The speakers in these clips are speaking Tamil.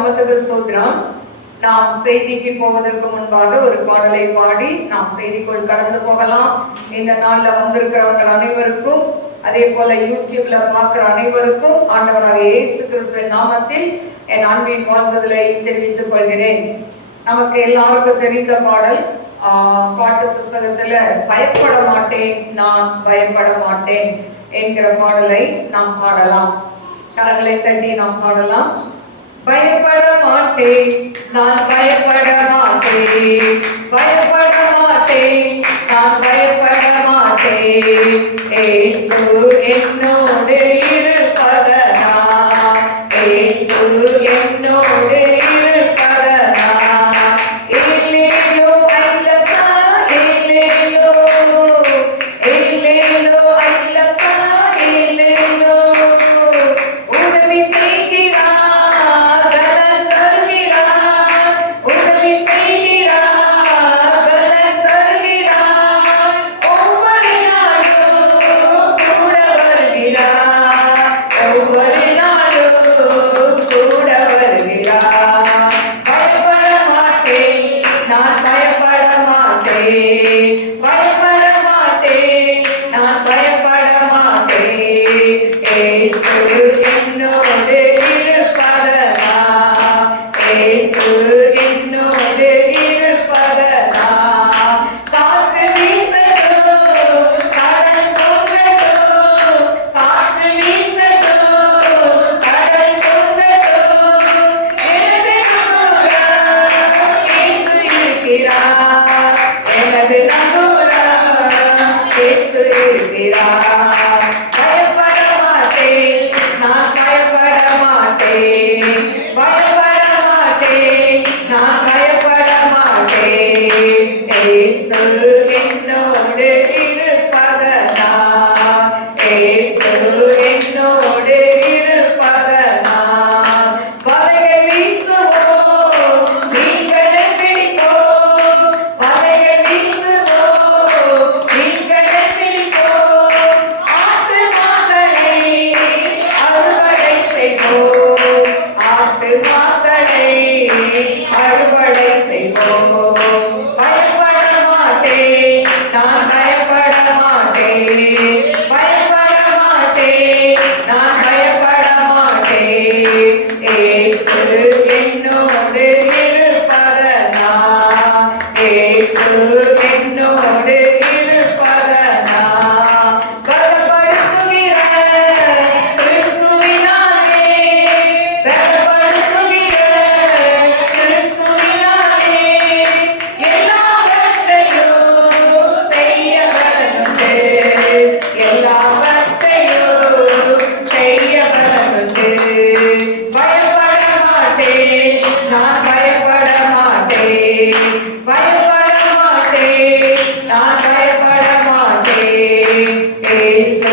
நாமத்துக்கு ஸ்தோத்திரம். நாம் செய்திக்கு போவதற்கு முன்பாக ஒரு பாடலை பாடி நாம் செய்திக்குள் கடந்து போகலாம். இந்த நாள்ல வந்திருக்கிறவர்கள் அனைவருக்கும், அதே போல யூடியூப்ல பார்க்கிற அனைவருக்கும் ஆண்டவராக இயேசு கிறிஸ்துவின் நாமத்தில் என் அன்பின் வாழ்த்துதலை தெரிவித்துக் கொள்கிறேன். நமக்கு எல்லாருக்கும் தெரிந்த பாடல், பாட்டு புஸ்தகத்துல பயப்பட மாட்டேன் நான் பயப்பட மாட்டேன் என்கிற பாடலை நாம் பாடலாம். கரங்களை தட்டி நாம் பாடலாம். பயப்பட மாட்டேன் நான் பயப்பட மாட்டேன், பயப்பட மாட்டேன் நான் பயப்பட மாட்டேன், இயேசு என்னோடு இருப்பதனால், இயேசு என்னோடு இருப்பதனால், இல்லேலோ ஐலசா இல்லேலோ, இல்லேலோ ஐலசா இல்லேலோ, உதவி செய்கிறார் பலன் தருகிறார், உதவி செய்கிறார் பலன் தருகிறார், ஒவ்வொரு நாளும் கூட வருகிறார், ஒவ்வொரு நாளும் கூட வருகிறார். பயப்பட மாட்டேன் நான் பயப்பட மாட்டேன், பயப்பட மாட்டேன் நான் பயப்பட மாட்டேன், இயேசு என்னோடு இருப்பதனால், இயேசு என்னோடு இருப்பதனால், காற்று வீசட்டும் கடல் பொங்கட்டும், காற்று வீசட்டும் கடல் பொங்கட்டும், எனது நங்கூரம் இயேசு இருக்கிறார், எனது நங்கூரம் இயேசு இருக்கிறார். பயப்பட மாட்டேன் நான் பயப்பட மாட்டேன், பயப்பட மாட்டேன் நான் பயப்பட மாட்டேன், இயேசு என்னோடு இருப்பதனால், இயேசு என்னோடு இருப்பதனால், வலைகள் வீசுவோம் மீன்களை பிடிப்போம், வலைகள் வீசுவோம் மீன்களை பிடிப்போம், ஆத்துமாக்களை அறுவடை செய்வோம், ஆத்துமாக்களை அறுவடை செய்வோம். பயப்பட மாட்டேன் நான் பயப்பட மாட்டேன், பயப்பட மாட்டேன் நான் பயப்பட மாட்டேன், இயேசு என்னோடு இருப்பதனால், இயேசு என்னோடு இருப்பதனால், பலப்படுத்துகிற கிறிஸ்துவினாலே, பலப்படுத்துகிற கிறிஸ்துவினாலே, எல்லாவற்றையும் செய்ய வல்லவனே, எல்லாவற்றையும் செய்ய வல்லவனே. பயப்பட மாட்டேன் நான் பயப்பட மாட்டேன், பயப்பட மாட்டேன் நான் பயப்பட மாட்டேன், இயேசு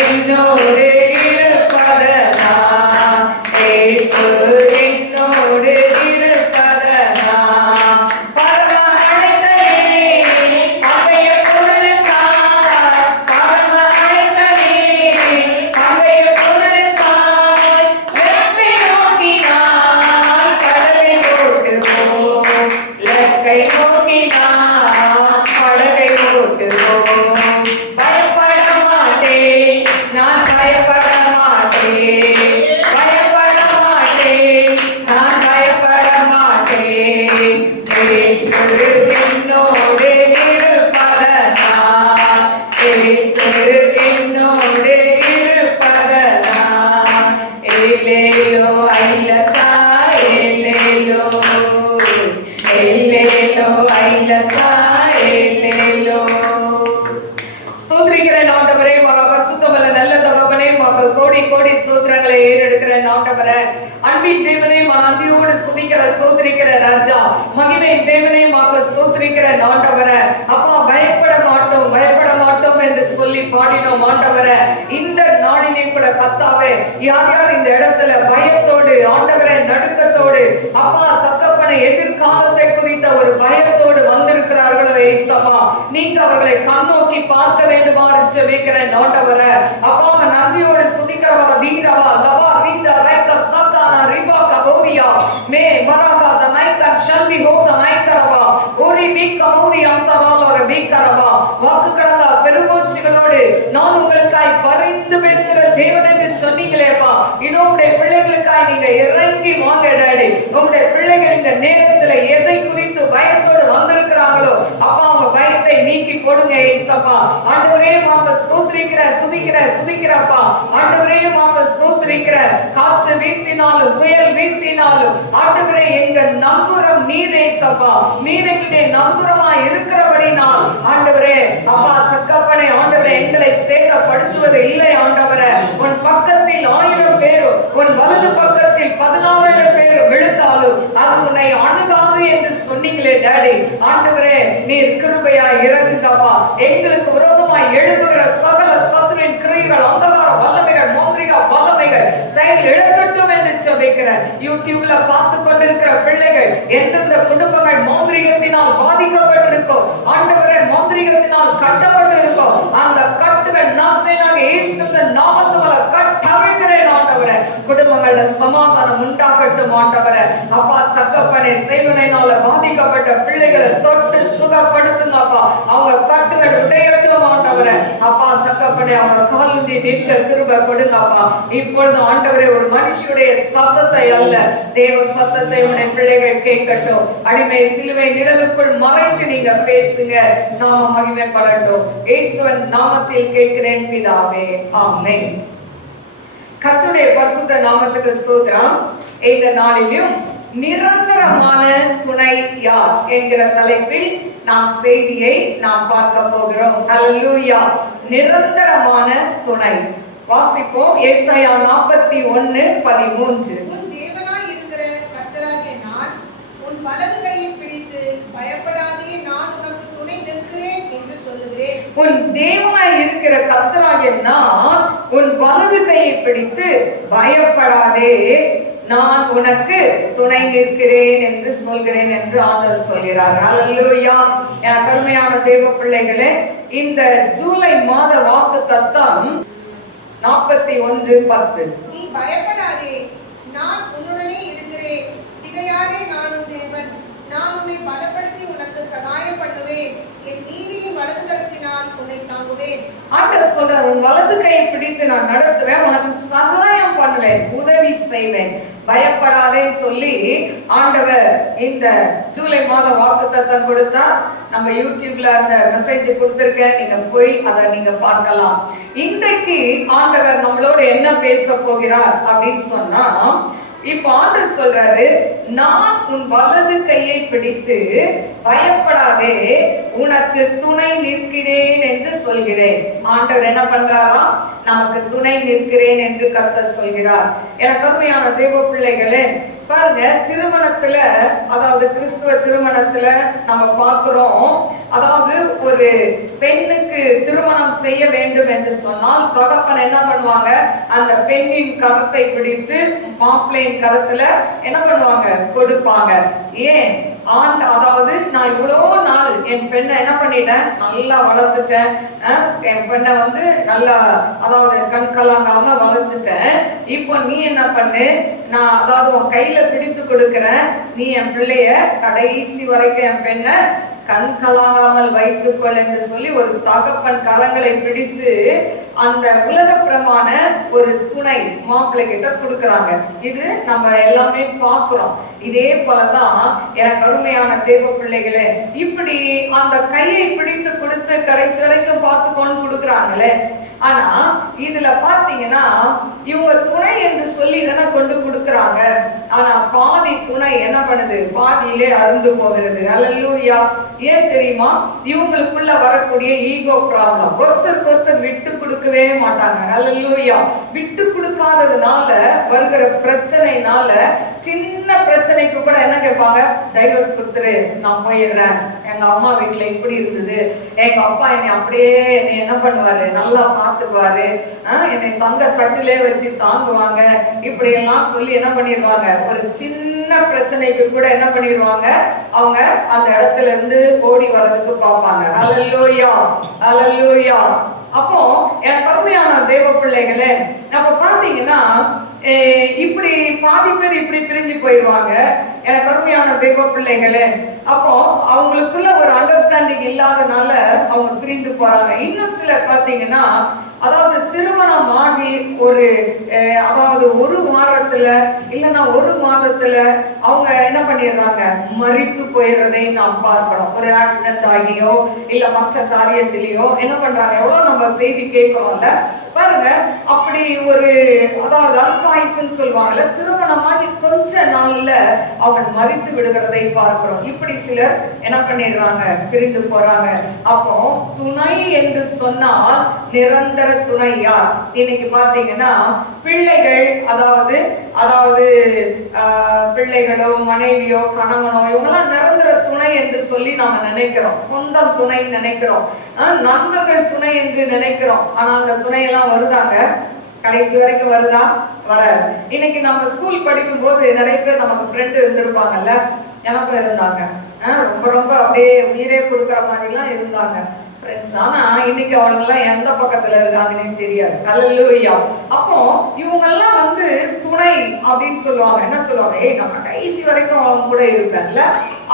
என்னோடு இருப்பதனால், இயேசு என்னோடு இருப்பதனால், பரம அழைத்தலே பகைய பொருளுக்காய், பரம அழைத்தலே பகைய பொருளுக்காய், லெக்கை நோக்கினால் படகை ஓட்டுவோம், லெக்கை நோக்கினால் படகை ஓட்டுவோம். பயப்பட மாட்டேன் நான் பயப்பட மாட்டேன், பயப்பட மாட்டேன் நான் பயப்பட மாட்டேன், இயேசு என்னோடு இருப்பதனால், இயேசு என்னோடு இருப்பதனால், இல்லேலோ ஐலசா இல்லேலோ, இல்லேலோ ஐலசா இல்லேலோ. ஸ்தோத்திரிக்கிறேன் ஆண்டவரே, மகா பரிசுத்தமுள்ள நல்ல தகப்பனே, மகா கோடி கோடி ஸ்தோத்திரங்களை ஏறெடுக்கிற ஆண்டவரே, அன்பின் தேவனே, மனதியோடு ஸ்துதிக்கிற ஸ்தோத்திரிக்கிற ராஜா, மகிமையின் தேவனே, மகா ஸ்தோத்திரிக்கிற ஆண்டவரே, அப்பா பயப்பட மாட்டோம் பயப்பட மாட்டோம் என்று சொல்லி பாடினோம் ஆண்டவரே. இந்த நாளிலே கூட கர்த்தாவே, யார் யார் இந்த இடத்துல பயத்தோடு ஆண்டவரே, நடுக்கத்தோடு அப்பா தகப்பனை எதிர்காலத்தை குறித்த ஒரு பயத்தோடு வந்திருக்கிறார்களோ ஏசப்பா, நீங்க அவர்களை கண்ணோக்கி பார்க்க வேண்டுமாறு ஜெபிக்கிறேன் ஆண்டவரே. அப்பா நன்றியோடு ஸ்துதிக்கிறவா தீரவா லவா ரீதா ரைக சக்கானா ரிபா கபோவியா மே வரகா the Michael shall be hold the Michaelவா ஓரி மீக்கமௌரி அந்தராலர மீக்கரவா வாக்கு கடந்த பெருமூச்சுகளோடு நான் உங்களுக்காய் பரிந்து பேசுகிற தேவன் என்று சொன்னீங்களேப்பா. இதோ உங்களுடைய பிள்ளைகளுக்காய் நீங்க இறங்கி வாங்க டாடி. உங்களுடைய பிள்ளைகள் இந்த நேரத்துல எதை குறித்து பயத்தோடு வந்திருக்கிறாங்களோ அப்பா அவங்க பயத்தை நீக்கி போடுங்க ஏசப்பா. ஆண்டவரே மாச ஸ்தோத்திரிக்கிற துதிக்கிறப்பா. ஆண்டவரே மாச ஸ்தோத்திரிக்கிற காற்று வீசினாலும் புயல் வீசினாலும் ஆண்டவரே எங்க நம்புறம் நீர் ஏசப்பா. நீர் எங்களுடைய நம்புறமா இருக்கிறபடினால் ஆண்டவரே அப்பா தகப்பனே ஆண்டவரே எங்களை சேதப்படுத்துவது இல்லை ஆண்டவரே. உன் பக்கத்தில் 1000 பேர் உன் வலது பக்கத்தில் 14,000 பேர் விழுந்தாலும் அது உன்னை அணுகாது என்று சொன்னீங்களே டாடி. ஆண்டவரே நீர் கிருபையா இறங்குங்கப்பா. எங்களுக்கு விரோதமாய் எழுப்புகிற சகல சத்துருவின் கிரியைகள் அந்தகார வல்லமைகள் மோந்திரிக வல்லமைகள் செயல் இழக்கட்டும் என்று ஜெபிக்கிறேன். யூடியூப்ல பார்த்து கொண்டிருக்கிற பிள்ளைகள் எந்தெந்த குடும்பங்கள் மோந்திரிகத்தினால் பாதிக்கப்பட்டிருக்கோ ஆண்டவரே மோந்திரிகத்தினால் கட்டப்பட்டிருக்கோ அந்த கட்டுகள் நாசேனாக இயேசுவின் நாமத்தினால கட்டவிழ்கிறேன் ஆண்டவரே. குடும்பங்கள்ல சமாதானம் உண்டாகட்டும் ஆண்டவரே. அப்பா தகப்பனே செய்வனையினால பாதிக்கப்பட்ட பிள்ளைகளை தொட்டு சுகப்படுத்துங்க அப்பா. அவங்க கட்டுகள் உடையட்டும் ஆண்டவரே. அப்பா தகப்பனே அவங்க காலுந்தி நிற்க கிருபை கொடுங்க அப்பா. இப்பொழுது ஆண்டவரே ஒரு மனுஷனுடைய சத்தத்தை அல்ல தேவ சத்தத்தை உடைய பிள்ளைகள் கேட்கட்டும். அடிமை சிலுவை நிழலுக்குள் மறைத்து நீங்க பேசுங்க. நாம மகிமைப்படட்டும். இயேசுவின் நாமத்தில் கேட்கிறேன் பிதாவே, ஆமென். கர்த்தருடைய பரிசுத்த நாமத்துக்கு ஸ்தோத்திரம். இந்த நாளிலும் நிரந்தரமான துணை யார் என்கிற தலைப்பில் நாம் செய்தியை நாம் பார்க்க போகிறோம். ஹல்லேலூயா. நிரந்தரமான துணை. வாசிப்போம் ஏசாயா 41:13. உன் தேவனாய் இருக்கிற கர்த்தராகிய நான் உன் வலது கையை பிடித்து பயப்படாதே நான் உனக்கு துணை நிற்கிறேன் என்று சொல்லுகிறேன். உன் தேவனாய் இருக்கிற கர்த்தராகிய நான் உன் வலது கையை பிடித்து பயப்படாதே நான் உனக்கு துணை நிற்கிறேன் என்று சொல்கிறேன் என்று ஆண்டவர் சொல்கிறார். ஹல்லேலூயா. எனக்கு அருமையான தேவ பிள்ளைகளே, இந்த ஜூலை மாத வாக்கு தத்தம் 41:10. நீ பயப்படாதே நான் உன்னுடனே இருக்கிறேன். திகையாதே நான் உன் தேவன். நான் உன்னை பலப்படுத்தி உனக்கு சகாயம் பண்ணுவேன். என் நீதியின் வலது கரத்தினால் உன்னை தாங்குவேன். ஆண்டவர் சொல்றார், உன் வலது கையை பிடித்து நான் நடத்துவேன், உனக்கு சகாயம் பண்ணுவேன், உதவி செய்வேன், பயப்படாதேன்னு சொல்லி ஆண்டவர் இந்த ஜூலை மாத வாக்குத்தத்தம் கொடுத்தா. நம்ம யூடியூப்ல அந்த மெசேஜ் கொடுத்திருக்கேன், நீங்க போய் அதை நீங்க பார்க்கலாம். இன்றைக்கு ஆண்டவர் நம்மளோட என்ன பேச போகிறார் அப்படின்னு சொன்னா, இப்ப ஆண்டவர் சொல்றாரு, நான் உன் வலது கையை பிடித்து பயப்படாதே உனக்கு துணை நிற்கிறேன் என்று சொல்கிறேன். ஆண்டவர் என்ன பண்றாரா? நமக்கு துணை நிற்கிறேன் என்று கர்த்தர் சொல்கிறார். எனக்கு அருமையான தேவ பிள்ளைகளே, பாருங்க, திருமணத்துல, அதாவது கிறிஸ்துவ திருமணத்துல நம்ம பார்க்கிறோம். அதாவது ஒரு பெண்ணுக்கு திருமணம் செய்ய வேண்டும் என்று சொன்னால் தகப்பன் என்ன பண்ணுவாங்க? அந்த பெண்ணின் கரத்தை பிடித்து மாப்பிள்ளையின் கரத்துல என்ன பண்ணுவாங்க? கொடுப்பாங்க. ஏன்? அதாவது நான் இவ்வளோ நாள் என் பெண்ணை என்ன பண்ணிட்டேன்? நல்லா வளர்த்துட்டேன். என் பெண்ணை நல்லா, அதாவது கண் கலங்காம வளர்த்துட்டேன். இப்போ நீ என்ன பண்ணு, நான் அதாவது உன் கையில பிடித்து கொடுக்கிறேன், நீ என் பிள்ளைய கடைசி வரைக்கும் என் பெண்ணை கண் கலங்காமல் வைத்துக்கொள் என்று சொல்லி ஒரு தகப்பன் கரங்களை பிடித்து அந்த உலகப்பிரமான ஒரு துணை மாப்பிள்ளை கிட்ட கொடுக்கறாங்க. இது நம்ம எல்லாமே பார்க்கிறோம். இதே போலதான் எனக்கு அருமையான தேவ பிள்ளைகளே, இப்படி அந்த கையை பிடித்து கொடுத்து கடைசி வரைக்கும் பார்த்து கொண்டு கொடுக்குறாங்களே. ஆனா இதுல பாத்தீங்கன்னா இவங்க துணை என்று சொல்லி தானே கொண்டு கொடுக்கறாங்க. ஆனா பாதி துணை என்ன பண்ணுது? பாதியிலே அருந்து போகிறது. ஹல்லேலூயா. ஏன் தெரியுமா? இவங்களுக்குள்ள வரக்கூடிய ஈகோ ப்ராப்ளம். ஒருத்தருக்கு ஒருத்தர் விட்டு கொடுக்கவே மாட்டாங்க. ஹல்லேலூயா. விட்டு கொடுக்காததுனால வருகிற பிரச்சனைனால, சின்ன பிரச்சனைக்கு கூட என்ன கேட்பாங்க? டைவர்ஸ் கொடுத்துரு, நான் போயிடுறேன், எங்க அம்மா வீட்டுல இப்படி இருந்தது, எங்க அப்பா என்னை அப்படியே என்னை என்ன பண்ணுவாரு? நல்லா பார்த்துக்குவாரு, என்னை தங்க கட்டிலே வச்சு தாங்குவாங்க, இப்படி எல்லாம் சொல்லி என்ன பண்ணிடுவாங்க? ஒரு சின்ன பிரச்சனைக்கு கூட என்ன பண்ணிடுவாங்க? அவங்க அந்த இடத்துல இருந்து ஓடி வர்றதுக்கு பார்ப்பாங்க. ஹல்லேலூயா, ஹல்லேலூயா. அப்போ எனக்கு அருமையான தேவ பிள்ளைகளே, நம்ம பார்த்தீங்கன்னா இப்படி பாதி பேர் இப்படி பிரிஞ்சு போயிடுவாங்க. எனக்கு அருமையான தெய்வ பிள்ளைகளே, அப்போ அவங்களுக்குள்ள ஒரு அண்டர்ஸ்டாண்டிங் இல்லாதனால அவங்க பிரிந்து போறாங்க. இன்னும் சிலர் பாத்தீங்கன்னா, அதாவது திருமணம் ஆகி அதாவது ஒரு வாரத்துல இல்லைன்னா ஒரு மாதத்துல அவங்க என்ன பண்ணிடுறாங்க, மரித்து போயிடுறதை நாம் பார்க்கிறோம். ஒரு ஆக்சிடென்ட் ஆகியோ இல்ல மற்ற காரியத்திலேயோ என்ன பண்றாங்க, எவ்வளவு நம்ம செய்தி கேட்கிறோம்ல பாருங்க. அப்படி அதாவது அல்பாயுசுன்னு சொல்லுவாங்கல்ல, திருமணமாகி கொஞ்ச நாள்ல அவங்க மரித்து விடுகிறதை பார்க்கிறோம். இப்படி சிலர் என்ன பண்ணிடுறாங்க, பிரிந்து போறாங்க. அப்போ துணை என்று சொன்னால் நிரந்தர துணை யார்? இன்னைக்கு பாத்தீங்கன்னா பிள்ளைகள், அதாவது பிள்ளைகளோ மனைவியோ கணவனோ இவங்கெல்லாம் நிரந்தர துணை என்று சொல்லி நாம நினைக்கிறோம். சொந்த துணை நினைக்கிறோம், நண்பர்கள் துணை என்று நினைக்கிறோம். ஆனா அந்த துணையெல்லாம் வருதாங்க? கடைசி வரைக்கும் வருதா? வராது. இன்னைக்கு நம்ம ஸ்கூல் படிக்கும் போது நிறைய பேர் நமக்கு ஃப்ரெண்டு இருந்திருப்பாங்கல்ல, எனக்கும் இருந்தாங்க. ரொம்ப ரொம்ப அப்படியே உயிரே கொடுக்குற மாதிரிலாம் இருந்தாங்க ஃப்ரெண்ட்ஸ். ஆனா இன்னைக்கு அவங்களெல்லாம் எந்த பக்கத்துல இருக்காங்கன்னு தெரியாது. ஹல்லேலூயா. அப்போ இவங்கெல்லாம் துணை அப்படின்னு சொல்லுவாங்க. என்ன சொல்லுவாங்க, நான் கடைசி வரைக்கும் அவங்க கூட இருப்பேன்ல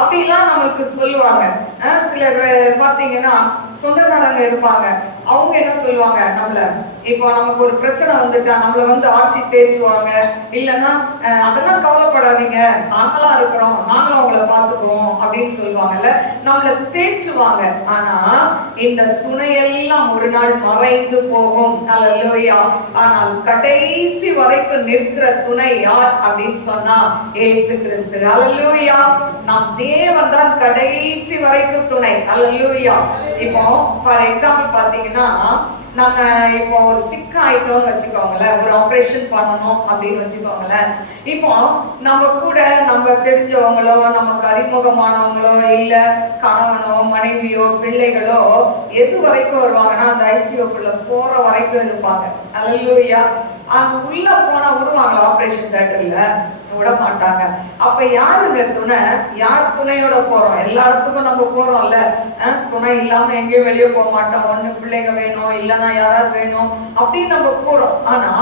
அப்படிலாம் நம்மளுக்கு சொல்லுவாங்க. சிலர் பாத்தீங்கன்னா சொந்தக்காரங்க இருப்பாங்க, அவங்க என்ன சொல்லுவாங்க, இப்போ நமக்கு ஒரு பிரச்சனை வந்துட்டா நம்மள ஆட்சி தேற்றுவாங்க. இல்லைன்னா அதெல்லாம் கவலைப்படாதீங்க, நாங்களா இருக்கிறோம், நாங்களும் அவங்கள பார்த்துக்குவோம் அப்படின்னு சொல்லுவாங்கல்ல, நம்மள தேற்றுவாங்க. ஆனா இந்த துணையெல்லாம் ஒரு நாள் மறைந்து போகும். ஹல்லேலூயா. ஆனால் கடைசி வரைக்கும் நிற்கிற துணை யார் அப்படின்னு சொன்னா இயேசு கிறிஸ்து. ஹல்லேலூயா. நாம் தேவன் தான் கடைசி வரைக்கும் துணை. ஹல்லேலூயா. இப்போ ஃபார் எக்ஸாம்பிள் பாத்தீங்கன்னா, நம்ம இப்போ ஒரு சிக் ஆயிட்டோம்னு வச்சுக்கோங்களேன், ஒரு ஆப்ரேஷன் பண்ணணும் அப்படின்னு வச்சுக்கோங்களேன். இப்போ நம்ம கூட நம்ம தெரிஞ்சவங்களோ நமக்கு அறிமுகமானவங்களோ இல்ல கணவனோ மனைவியோ பிள்ளைகளோ எது வரைக்கும் வருவாங்கன்னா அந்த ஐசியூக்குள்ள போற வரைக்கும் இருப்பாங்க. ஹல்லேலூயா. அங்க உள்ள போனா விடுவாங்க, ஆப்ரேஷன் தியேட்டர்ல விட மாட்டாங்க. அப்ப யாருங்க துணை? யார் துணையோட போறோம்? எல்லா இடத்துக்கும் நம்ம போறோம்ல, துணை இல்லாம எங்கேயும் வெளியே போக மாட்டோம். ஒண்ணு பிள்ளைங்க வேணும், இல்லைன்னா யாராவது வேணும் அப்படின்னு நம்ம போறோம். ஆனா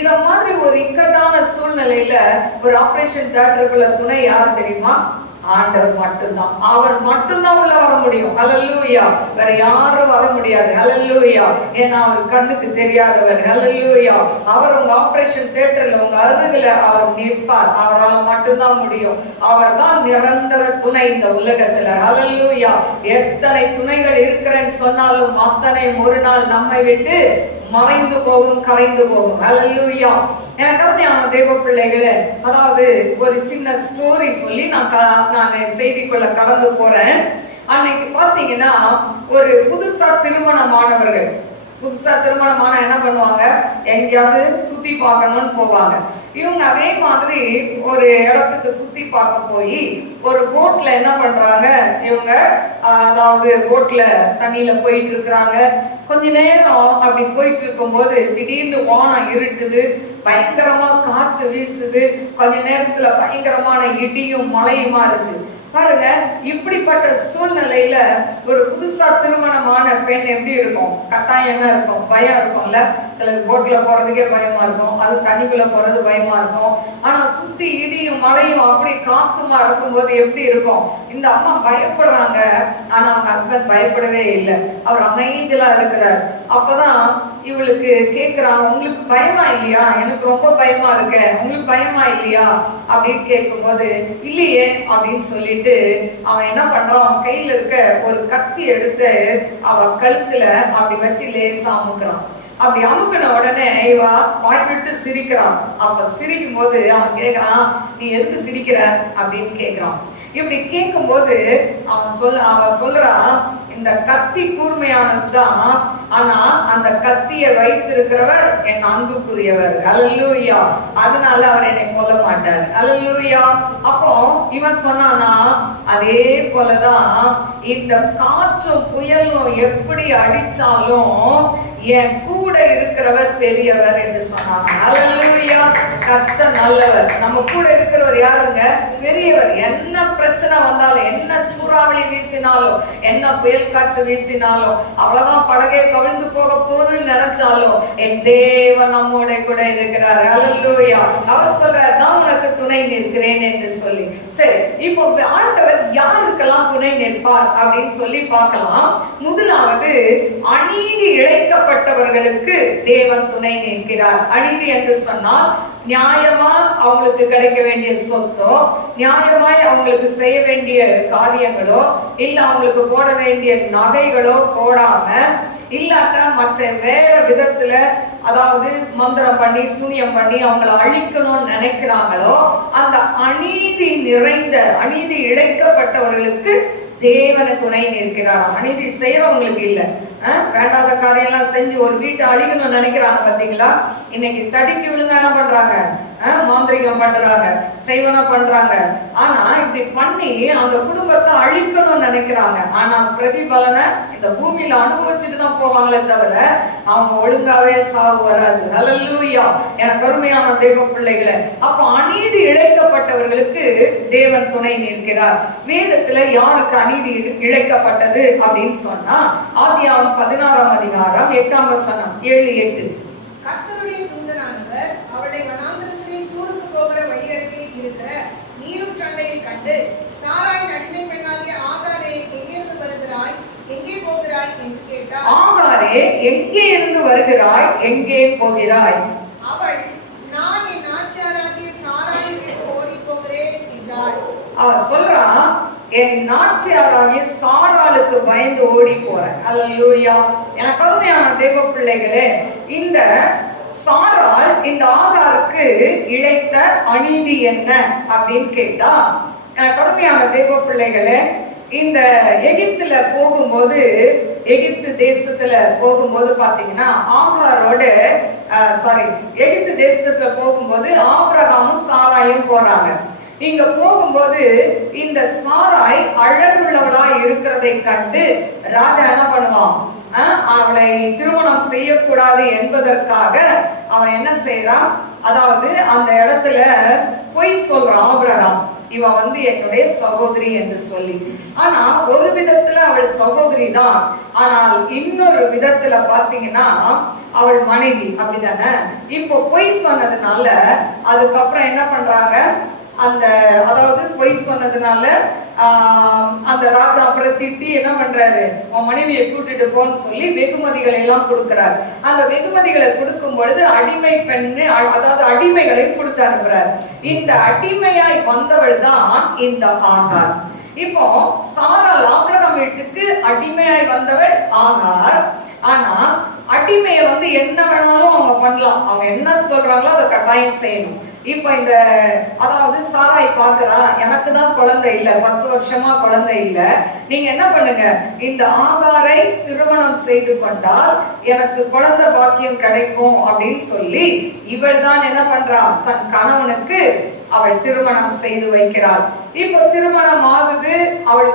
இத மாதிரி ஒரு இக்கட்டான சூழ்நிலையில ஒரு ஆபரேஷன் தியேட்டருக்குள்ள துணை யார் தெரியுமா? ஆண்டவர் மட்டும்தான். அவர் மட்டும்தான் உள்ள வர முடியும். ஹல்லேலூயா. வேற யாரும் வர முடியாது. ஹல்லேலூயா. ஏன்னா அவர் கண்ணுக்கு தெரியாதவர். ஹல்லேலூயா. அவர் உங்க ஆபரேஷன் தியேட்டர்ல உங்க அருகில அவர் நிற்பார். அவரால் மட்டும்தான் முடியும். அவர் தான் நிரந்தர துணை இந்த உலகத்துல. ஹல்லேலூயா. எத்தனை துணைகள் இருக்கிறேன்னு சொன்னாலும் அத்தனை ஒரு நாள் நம்மை விட்டு மறைந்து போகும், கரைந்து போகும். ஹல்லேலூயா. எனக்கு தேவ பிள்ளைகளே, அதாவது ஒரு சின்ன ஸ்டோரி சொல்லி நான் செய்திக்குள்ள கடந்து போறேன். அன்னைக்கு பாத்தீங்கன்னா ஒரு புதுசா திருமணமானவர்கள் என்ன பண்ணுவாங்க, எங்கேயாவது சுத்தி பார்க்கணும்னு போவாங்க. இவங்க அதே மாதிரி ஒரு இடத்துக்கு சுத்தி பார்க்க போய் ஒரு போட்ல என்ன பண்றாங்க, இவங்க அதாவது போட்ல தண்ணியில போயிட்டு இருக்கிறாங்க. கொஞ்ச நேரம் அப்படி போயிட்டு இருக்கும் போது திடீர்னு வானம் இருட்டுது, பயங்கரமா காற்று வீசுது, கொஞ்ச நேரத்துல பயங்கரமான இடியும் மழையுமா இருக்கு. பாருங்க, இப்படிப்பட்ட சூழ்நிலையில ஒரு புதுசா திருமணமான பெண் எப்படி இருக்கும்? கட்டாயமா இருக்கும், பயம் இருக்கும்ல. சிலருக்கு போட்ல போறதுக்கே பயமா இருக்கும், அது தண்ணிக்குள்ள போறது பயமா இருக்கும். ஆனா சுத்தி இடியும் மழையும் அப்படி காத்துமா இருக்கும்போது எப்படி இருக்கும்? இந்த அம்மா பயப்படுறாங்க, ஆனா அவங்க ஹஸ்பண்ட் பயப்படவே இல்லை, அவர் அமைதியா இருக்கிறார். அப்பதான் இவளுக்கு கேக்குறாங்க, உங்களுக்கு பயமா இல்லையா? எனக்கு ரொம்ப பயமா இருக்கு, உங்களுக்கு பயமா இல்லையா அப்படின்னு கேட்கும்போது இல்லையே அப்படின்னு சொல்லிட்டு அவன் என்ன பண்றான், அவன் கையில இருக்க ஒரு கத்தி எடுத்து அவ கழுத்துல அப்படி வச்சு லேசா அமுக்குறான். அப்படி அமுக்கின உடனே இவா வாய் விட்டு சிரிக்கிறான். அப்ப சிரிக்கும் போது அவன் கேட்கிறான், நீ எதுக்கு சிரிக்கிற அப்படின்னு கேட்கிறான். இப்படி கேட்கும் போது அவ சொல்றான், இந்த கத்தி கூர்மையானதுதான், ஆனா அந்த கத்தியை வைத்திருக்கிறவர் என் அன்புக்குரியவர். ஹல்லேலூயா. அதனால அவர் என்னை கொல்ல மாட்டார். ஹல்லேலூயா. அப்போ இவன் சொன்னானா, அதே போலதான் இந்த காற்றும் புயலும் எப்படி அடிச்சாலும் என் கூட இருக்கிறவர் பெரியவர் என்று சொன்னாங்க. ஹல்லேலூயா. கர்த்தர் நல்லவர். நம்ம கூட இருக்கிறவர் யாருங்க? பெரியவர். என்ன பிரச்சனை வந்தாலும், என்ன சூறாவளி வீசினாலும், என்ன புயல் காற்று வீசினாலும், அவ்வளவுதான் படகே கவிழ்ந்து போக போகுதுன்னு நினைச்சாலும் என் தேவன் நம்மோட கூட இருக்கிறார். ஹல்லேலூயா. அவர் சொல்றார், நான் உனக்கு துணை நிற்கிறேன் என்று சொல்லி. சரி, இப்போ ஆண்டவர் யாருக்கெல்லாம் துணை நிற்பார் அப்படின்னு சொல்லி பார்க்கலாம். முதலாவது, அநீதி இழைக்கப்பட்டவர்களுக்கு தேவன் துணை நிற்கிறார். அநீதி என்று சொன்னால் நியாயமா அவங்களுக்கு கிடைக்க வேண்டிய சொத்தோ, நியாயமாய் அவங்களுக்கு செய்ய வேண்டிய காரியங்களோ, இல்ல அவங்களுக்கு போட வேண்டிய நகைகளோ போடாம, இல்லாட்டா மற்ற வேற விதத்துல, அதாவது மந்திரம் பண்ணி சூனியம் பண்ணி அவங்களை அழிக்கணும்னு நினைக்கிறாங்களோ, அந்த அநீதி நிறைந்த, அநீதி இழைக்கப்பட்டவர்களுக்கு தேவனை துணை நிற்கிறார். அநீதி செய்யறவங்களுக்கு இல்ல, வேண்டாத காரியம் எல்லாம் செஞ்சு ஒரு வீட்டை அழிக்கணும்னு நினைக்கிறாங்க பாத்தீங்களா? இன்னைக்கு தடிக்கு விழுங்க என்ன பண்றாங்க? மாந்திரிகம் பண்றாங்க, செய்வன பண்றாங்க. ஆனா இப்படி பண்ணி அந்த குடும்பத்தை அழிக்கணும்னு நினைக்கிறாங்க. ஆனா பிரதிபலனை இந்த பூமியில அனுபவிச்சுட்டு தான் போவாங்களே தவிர அவங்க ஒழுங்காவே சாவு வராது. ஹல்லேலூயா. எனக்கு அருமையான தேவ பிள்ளைகளை, அப்ப அநீதி இழைக்கப்பட்டவர்களுக்கு தேவன் துணை நிற்கிறார். வேதத்துல யாருக்கு அநீதி இழைக்கப்பட்டது அப்படின்னு சொன்னா, ஆதியாகமம் 16ஆம் அதிகாரம் 8ஆம் வசனம் 7-8. கர்த்தருடைய தூதனானவர் அவளை வனாந்தரத்திலே சூருக்கு போகிற வழியருகே இருக்கிற நீரூற்றண்டையை கண்டு, சாராயின் அடிமை பெண்ணாகிய ஆகாரே, எங்கிருந்து வருகிறாய், எங்கே போகிறாய் என்று கேட்டார். ஆகாரே, எங்கே இருந்து வருகிறாய், எங்கே போகிறாய்? அவள், நான் என் நாச்சியாராகிய சாராயை விட்டு ஓடி போகிறேன் என்றாள். அவ சொல்றா, என் நாச்சியாராகிய சாராளுக்கு பயந்து ஓடி போறேன். ஹல்லேலூயா. எனக்கு அருமையான தேவ பிள்ளைகளே, இந்த சாராள் இந்த ஆகாருக்கு இழைத்த அநீதி என்ன அப்படின்னு கேட்டா, எனக்கு அருமையான தேவ பிள்ளைகளே, இந்த எகிப்துல போகும்போது, எகிப்து தேசத்துல போகும்போது பாத்தீங்கன்னா ஆகாரோட எகிப்து தேசத்துல போகும்போது ஆபிரகாமும் சாராயும் போறாங்க. இங்க போகும்போது இந்த சாராய் அழகுள்ளவளா இருக்கிறதை கண்டு ராஜா என்ன பண்ணுவான்? அவளை திருமணம் செய்யக்கூடாது என்பதற்காக அவன் என்ன செய்யறான்? அதாவது அந்த இடத்துல பொய் சொல்றான் ஆபிரகாம், இவன் என்னுடைய சகோதரி என்று சொல்லி. ஆனா ஒரு விதத்துல அவள் சகோதரி தான், ஆனால் இன்னொரு விதத்துல பாத்தீங்கன்னா அவள் மனைவி. அப்படிதானே? இப்போ பொய் சொன்னதுனால அதுக்கப்புறம் என்ன பண்றாங்க? அதாவது பொய் சொன்னதுனால அந்த ராஜா அப்புறம் திட்டி என்ன பண்றாரு? உன் மனைவியை கூட்டிட்டு போன்னு சொல்லி வெகுமதிகளை எல்லாம் கொடுக்கிறார். அந்த வெகுமதிகளை கொடுக்கும் பொழுது அடிமை பெண்ணு, அதாவது அடிமைகளை கொடுத்து அனுப்புறாரு. இந்த அடிமையாய் வந்தவள் தான் இந்த ஆகார். இப்போ சாராள் ஆபிரகாம் வீட்டுக்கு அடிமையாய் வந்தவள் ஆகார். ஆனா அடிமையை என்ன வேணாலும் அவங்க பண்ணலாம், அவங்க என்ன சொல்றாங்களோ அதை கட்டாயம் செய்யணும். இப்ப அதாவது சாராய் பாக்குறா, எனக்கு தான் குழந்தை இல்ல, 10 வருஷமா குழந்தை இல்ல, நீங்க என்ன பண்ணுங்க, இந்த ஆகாரை திருமணம் செய்து கொண்டால் எனக்கு குழந்தை பாக்கியம் கிடைக்கும் அப்படின்னு சொல்லி இவள் தான் என்ன பண்றா? தன் கணவனுக்கு அவள் திருமணம் செய்து வைக்கிறாள். இப்போ திருமணம் ஆகுது, அவள்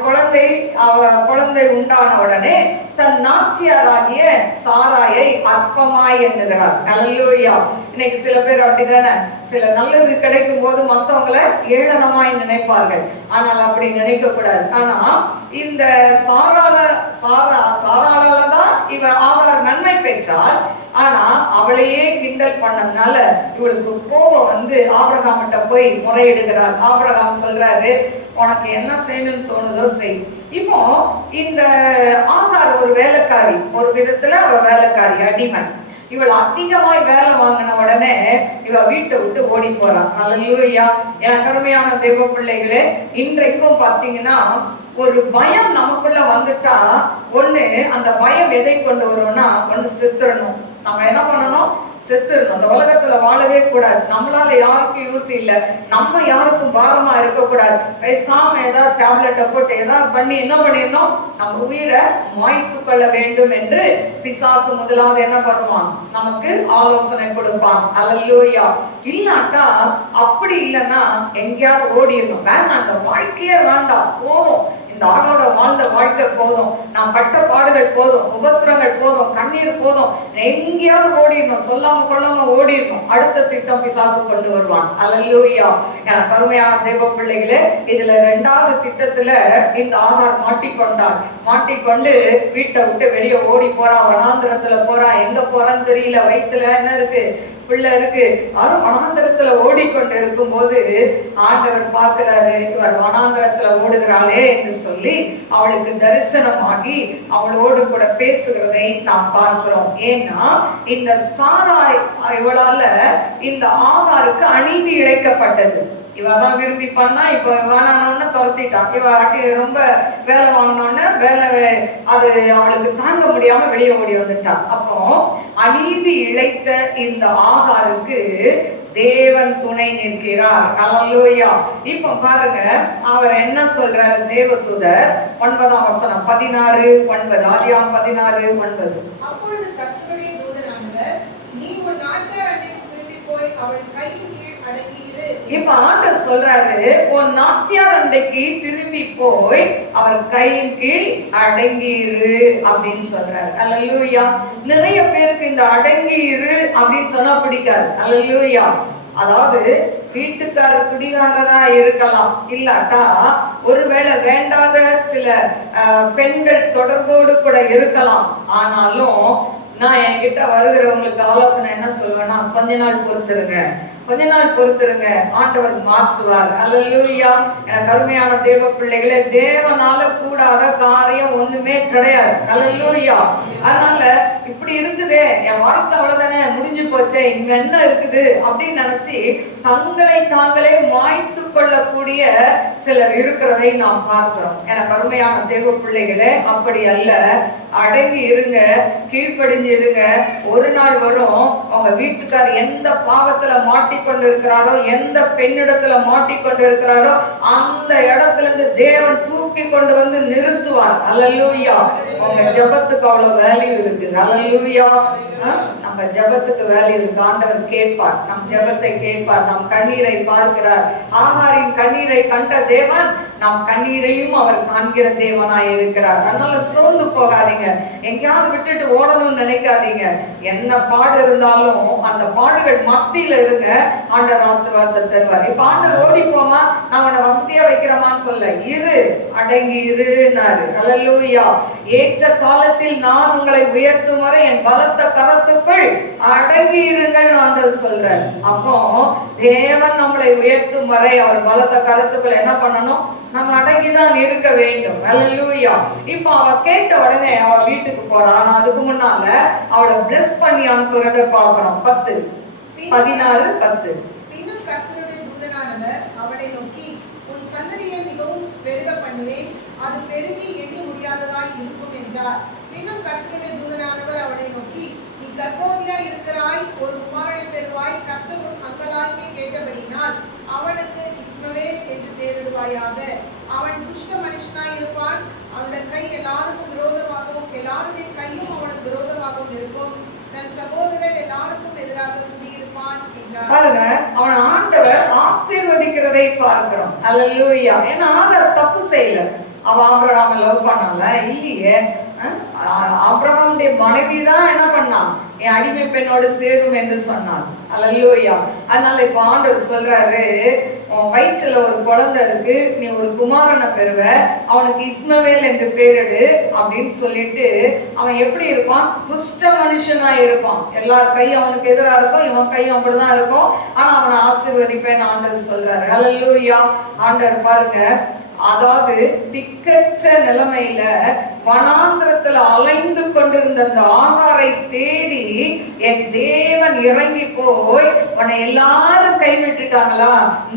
குழந்தை உண்டான உடனே தன் நாச்சியாராகிய சாராயை அற்பமாய் எண்ணுகிறார். ஹல்லேலூயா. இன்னைக்கு சில பேர் அப்படிதானே, சில நல்லது கிடைக்கும் போது மற்றவங்களை ஏளனமாய் நினைப்பார்கள். ஆனால் அப்படி நினைக்க கூடாது. ஆனா இந்த சாராளால தான் இவ ஆகார் நன்மை பெற்றால், ஆனா அவளையே கிண்டல் பண்ணதுனால இவளுக்கு கோபம் ஆபிரகாமிட்ட போய் முறையிடுகிறார். ஆபிரகாம் சொல்றாரு, உனக்கு என்ன செய்யணும்னு தோணுதோ செய். இப்போ இந்த ஆகார் ஒரு வேலைக்காரி, ஒரு விதத்துல அவ வேலைக்காரி, அடிமை. இவள் அதிகமாய் வேலை வாங்கின உடனே இவ வீட்டை விட்டு ஓடி போறான். ஹல்லேலூயா. எனக்கு அருமையான தேவ பிள்ளைகளே, இன்றைக்கும் பாத்தீங்கன்னா ஒரு பயம் நமக்குள்ள வந்துட்டா, ஒண்ணு அந்த பயம் எதை கொண்டு வரும்னா, ஒண்ணு செத்துடணும். நம்ம என்ன பண்ணணும்? செத்துடணும். அந்த உலகத்துல வாழவே கூடாது. நம்மளால யாருக்கும் யூஸ் இல்லை, நம்ம யாருக்கும் பாரமா இருக்கக்கூடாது. பேசாம ஏதாவது டேப்லெட்டை போட்டு ஏதாவது பண்ணி என்ன பண்ணிடணும்? நம்ம உயிரை மாய்த்து கொள்ள வேண்டும் என்று பிசாசு முதலாவது என்ன பண்ணுவான்? நமக்கு ஆலோசனை கொடுப்பான். ஹல்லேலூயா. இல்லாட்டா அப்படி இல்லைன்னா எங்கேயாவது ஓடிடணும். வேண்டாம், அந்த வாழ்க்கையே வேண்டாம், போதும், இந்த ஆளோட வாழ்ந்த வாழ்க்கை போதும், நான் பட்ட பாடுகள் போதும், உபத்திரங்கள் போதும், கண்ணீர் போதும், எங்கேயாவது ஓடிடணும், சொல்லாம கொள்ளாம ஓடிடணும். அடுத்த திட்டம் பிசாசு கொண்டு வருவான். அல்லேலூயா. எனக்கு அருமையான தேவ பிள்ளைகளே, இதுல 2வது திட்டத்துல இந்த ஆகார் மாட்டிக்கொண்டு வீட்டை விட்டு வெளியே ஓடி போறா, வனாந்திரத்துல போறா. எங்க போறான்னு தெரியல, வயிற்றுல என்ன இருக்கு, பிள்ளை இருக்கு. வனாந்திரத்துல ஓடிக்கொண்டு இருக்கும் போது ஆண்டவர் பார்க்கிறாரு, இவர் வனாந்திரத்துல ஓடுகிறாளே என்று சொல்லி அவளுக்கு தரிசனமாகி அவளோடு கூட பேசுகிறதை நாம் பார்க்கிறோம். ஏன்னா இந்த சாராய் இவளால இந்த ஆகாருக்கு அநீதி இழைக்கப்பட்டது. இவதான் விரும்பி பண்ணா, இப்ப வேணானோன்னு துரத்திட்டான். இவ ரொம்ப வேலை வாங்கினோன்னு அது அவளுக்கு தாங்க முடியாம வெளியே ஓடி வந்துட்டான். அப்போ அநீதி இழைத்த இந்த ஆகாருக்கு தேவன் துணை நிற்கிறார். அல்லேலூயா. இப்ப பாருங்க, அவர் என்ன சொல்றாரு தேவதூதர்? 9ஆம் வசனம், 16:9, ஆதியாகமம் 16:9. அப்பொழுது கர்த்தருடைய தூதனானவர், நீ உன் நாச்சியார் அண்டைக்கு திரும்பி போய் அவள் கையின் கீழ் அடங்கி இரு. இப்ப ஆண்டவர் சொல்றாரு, உன் நாச்சியார் அண்டைக்கு திரும்பி போய் அவர் கையின் கீழ் அடங்கிரு அப்படின்னு சொல்றாரு. அல்லேலூயா. நிறைய பேருக்கு இந்த அடங்கிரு அப்படின்னு சொன்னா பிடிக்காது. அல்லேலூயா. அதாவது வீட்டுக்காரர் குடிகாரரா இருக்கலாம், இல்லாட்டா ஒருவேளை வேண்டாத சில பெண்கள் தொடர்போடு கூட இருக்கலாம். ஆனாலும் நான் என்கிட்ட வருகிறவங்களுக்கு ஆலோசனை என்ன சொல்வேன்னா, கொஞ்ச நாள் பொறுத்துருங்க, ஆண்டவர் மாற்றுவார். அல்லேலூயா. எனக்கு அருமையான தேவ பிள்ளைகளே, தேவனால கூடாத காரியம் ஒண்ணுமே கிடையாது. அல்லேலூயா. அதனால இப்படி இருக்குதே, என் வாழ்க்கை அவ்வளவுதானே, முடிஞ்சு போச்சே, இங்க என்ன இருக்குது அப்படின்னு நினைச்சு தங்களை தாங்களே மாய்த்து கொள்ளக்கூடிய சிலர் இருக்கிறதை நாம் பார்க்கிறோம். எனக்கு அருமையான தேவ பிள்ளைகளே, அப்படி அல்ல. அடங்கி இருங்க, கீழ்ப்படிஞ்சு இருங்க. ஒரு நாள் வரும், உங்க வீட்டுக்காரர் எந்த பாவத்துல மாட்டிக்கொண்டு இருக்கிறாரோ, எந்த பெண்ணிடத்துல மாட்டிக்கொண்டு இருக்கிறாரோ, அந்த இடத்துல இருந்து தேவன் தூக்கி கொண்டு வந்து நிறுத்துவார். அல்லேலூயா. உங்க ஜெபத்துக்கு அவ்வளவு வேல்யூ இருக்குது. அல்லேலூயா. நம்ம ஜெபத்துக்கு வேல்யூ இருக்கு. ஆண்டவர் கேட்பார், நம் ஜெபத்தை கேட்பார், நம் கண்ணீரை பார்க்கிறார். ஆகாரின் கண்ணீரை கண்ட தேவன் நம் கண்ணீரையும் அவர் காண்கிற தேவனாய் இருக்கிறார். அதனால சோர்ந்து போகாதீங்க, எங்கேயாவது விட்டுட்டு ஓடணும்னு நினைக்காதீங்க. என்ன பாடு இருந்தாலும் அந்த பாடுகள் மத்தியில இருங்க, ஆண்டவர் ஆசீர்வாதத்தை தருவார். இப்ப ஆண்டவர் ஓடி போமா, நான் அவனை வசதியா வைக்கிறோமான்னு சொல்ல, இரு, அடங்கி இருனாரு. அல்லேலூயா. ஏற்ற காலத்தில் நான் உங்களை உயர்த்தும் வரை என் பலத்த கரத்துக்குள் அடங்கி இருங்கள் ஆண்டவர் சொல்றார். அப்போ தேவன் நம்மளை உயர்த்தும் வரை அவர் பலத்த கரத்துக்குள் என்ன பண்ணணும்? நம்ம அடங்கிதான் இருக்க வேண்டும். அல்லேலூயா. இப்ப அவ கேட்ட உடனே அவ வீட்டுக்கு போறா. ஆனா அதுக்கு முன்னால அவளை பிளஸ் பண்ணி அனுப்புறத பாக்குறோம். 10, 16, 10. பின்னும் கர்த்தருடைய தூதனானவர் அவளை நோக்கி, உன் சந்ததியை மிகவும் பெருக பண்ணுவேன், அது பெருகி எண்ணி முடியாததாய் இருக்கும் என்றார். பின்னும் கர்த்தருடைய தூதனானவர் அவளை நோக்கி, நீ கர்ப்பவதியா இருக்கிறாய், ஒரு குமாரனை பெறுவாய், கர்த்தர் உன் அங்கலாய்மை கேட்டபடினால் அவனுக்கு இஸ்மவேல் என்று பெயரிடுவாயாக. அவன் துஷ்ட மனுஷனாய் இருப்பான், அவனுடைய கை எல்லாருக்கும் விரோதமாகவும் எல்லாருடைய கையும் அவனுக்கு விரோதமாகவும் இருக்கும், தன் சகோதரன் எல்லாருக்கும் எதிராக குடியிருப்பான் என்றார். பாருங்க, அவன் ஆண்டவர் ஆசீர்வதிக்கிறதை பார்க்கிறோம். அல்லேலூயா. ஏன்னா ஆண்டவர் தப்பு செய்யல. அவ ஆபிரகாமை லவ் பண்ணால இல்லையே. ஆபிரகாமுடைய மனைவி தான் என்ன பண்ணான், என் அடிமை பெண்ணோடு சேரும் என்று சொன்னான். அல்லேலூயா. அதனால இப்ப ஆண்டவர் சொல்றாரு, உன் வயிற்றுல ஒரு குழந்தை இருக்கு, நீ ஒரு குமாரனை பெறுவ, அவனுக்கு இஸ்மவேல் என்று பேரிடு அப்படின்னு சொல்லிட்டு, அவன் எப்படி இருப்பான்? துஷ்ட மனுஷனா இருப்பான். எல்லார் கையும் அவனுக்கு எதிராக இருக்கும், இவன் கையும் அப்படிதான் இருக்கும். ஆனா அவனை ஆசீர்வதிப்பேன் ஆண்டவர் சொல்றாரு. அல்லேலூயா. ஆண்டவர் பாருங்க, அதாவது திக்கற்ற நிலைமையில வனாந்திரத்துல அலைந்து கொண்டிருந்த அந்த ஆகாரை தேடி என் தேவன் இறங்கி போய், உன்னை எல்லாரும் கைவிட்டுட்டாங்களா,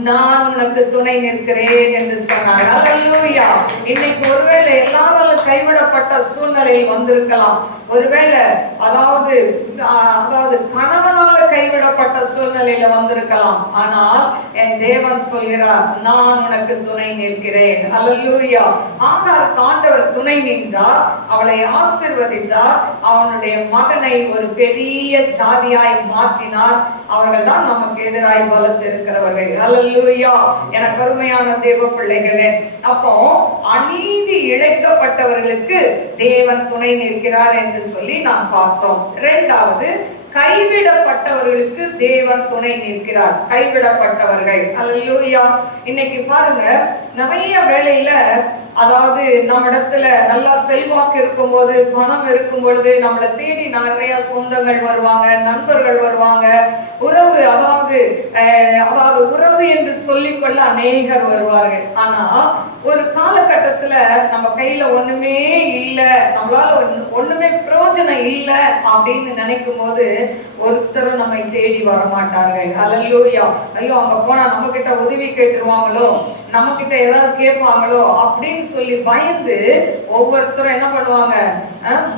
நான் உனக்கு துணை நிற்கிறேன் என்று சொன்னார். அல்லேலூயா. இன்னைக்கு ஒருவேளை எல்லாராலும் கைவிடப்பட்ட சூழ்நிலையில் வந்திருக்கலாம். ஒருவேளை அதாவது கணவனால கைவிடப்பட்ட சூழ்நிலையில வந்திருக்கலாம். ஆனால் என் தேவன் சொல்கிறார், நான் உனக்கு துணை நிற்கிறேன். அல்லேலூயா. ஆகாருக்கு ஆண்டவர் துணை நின்றார். செய்தார், அவளை ஆசீர்வதித்தார், அவனுடைய மகனை ஒரு பெரிய ஜாதியாய் மாற்றினார். அவர்கள் தான் நமக்கு எதிராய் பலத்து இருக்கிறவர்கள். அல்லேலூயா. எனக்கு அருமையான தேவ பிள்ளைகளே, அப்போ அநீதி இழைக்கப்பட்டவர்களுக்கு தேவன் துணை நிற்கிறார் என்று சொல்லி நாம் பார்த்தோம். இரண்டாவது, கைவிடப்பட்டவர்களுக்கு தேவன் துணை நிற்கிறார். கைவிடப்பட்டவர்கள், அல்லேலூயா. இன்னைக்கு பாருங்க, நிறைய வேளையில அதாவது நம்ம இடத்துல நல்லா செல்வாக்கு இருக்கும்போது, பணம் இருக்கும் பொழுது நம்மளை தேடி நிறைய சொந்தங்கள் வருவாங்க, நண்பர்கள் வருவாங்க, உறவு அதாவது உறவு என்று சொல்லிக்கொள்ள அநேகர் வருவார்கள். ஆனா ஒரு காலகட்டத்துல நம்ம கையில ஒண்ணுமே இல்லை, நம்மளால ஒண்ணுமே பிரயோஜனம் இல்லை அப்படின்னு நினைக்கும் போது ஒருத்தரும் நம்மை தேடி வர மாட்டார்கள். அல்லேலூயா. ஐயோ, அங்க போனா நம்ம கிட்ட உதவி கேட்டுருவாங்களோ, நம்ம கிட்ட ஏதாவது கேட்பாங்களோ அப்படின்னு சொல்லி பயந்து ஒவ்வொருத்தரும் என்ன பண்ணுவாங்க,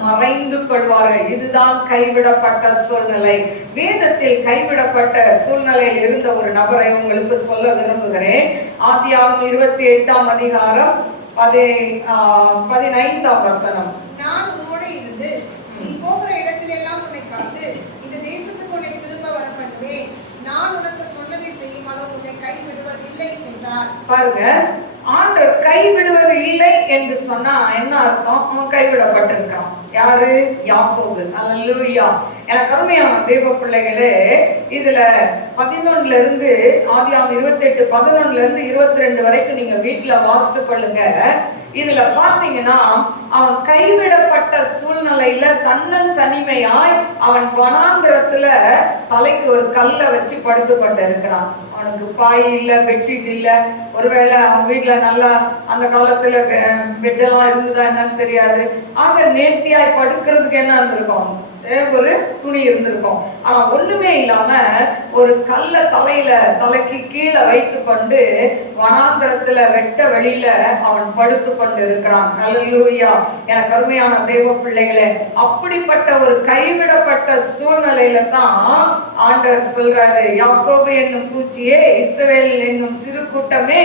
மறைந்து கொள்வார்கள். இதுதான் கைவிடப்பட்ட சூழ்நிலை. வேதத்தில் கைவிடப்பட்ட சூழ்நிலையில் இருந்த ஒரு நபரை உங்களுக்கு சொல்ல விரும்புகிறேன். ஆதியாகமம் 28ஆம் அதிகாரம் 15ஆம் வசனம். நான் உன்னோடு இருந்து நீ போகிற இடத்தில் எல்லாம் உன்னை காத்து இந்த தேசத்துக்கு உன்னை திரும்ப வர பண்ணுவேன். நான் உனக்கு சொன்னதை செய்யும் அளவு உன்னை கைவிடுவதில்லை என்றார். பாருங்க, ஆண்டவர் கைவிடுவது இல்லை என்று சொன்னா என்ன அர்த்தம்? அவன் கைவிடப்பட்டிருக்கான். யாரு? யாக்கோபு. அல்லேலூயா. எனக்கு அருமையான தேவ பிள்ளைகளே, இதுல 11 இருந்து ஆதியாகமம் 28 11 இருந்து 22 வரைக்கும் நீங்க வீட்டுல வாசித்து கொள்ளுங்க. இதுல பாத்தீங்கன்னா அவன் கைவிடப்பட்ட சூழ்நிலையில தன்னன் தனிமையாய் அவன் வனாந்திரத்துல தலைக்கு ஒரு கல்லை வச்சு படுத்து கொண்டு இருக்கிறான். அவனுக்கு பாய் இல்ல, பெட்ஷீட் இல்ல. ஒருவேளை அவன் வீட்டுல நல்லா அந்த காலத்துல பெட்டெல்லாம் இருந்துதா என்னன்னு தெரியாது. ஆக நேர்த்தியாய் படுக்கிறதுக்கு என்ன இருந்திருக்கும்? ஒரு துணி இருந்திருக்கும். ஆனா ஒண்ணுமே இல்லாம ஒரு கல்ல தலைக்கு கீழே வைத்து கொண்டு வனாந்திரத்துல வெட்ட வெளியில அவன் படுத்து கொண்டு இருக்கிறான். அல்லேலூயா. எனக்கு அருமையான தேவ பிள்ளைகளே, அப்படிப்பட்ட ஒரு கைவிடப்பட்ட சூழ்நிலையில தான் ஆண்டவர் சொல்றாரு, யாக்கோபு என்னும் பூச்சியே, இஸ்ரவேல் என்னும் சிறு கூட்டமே,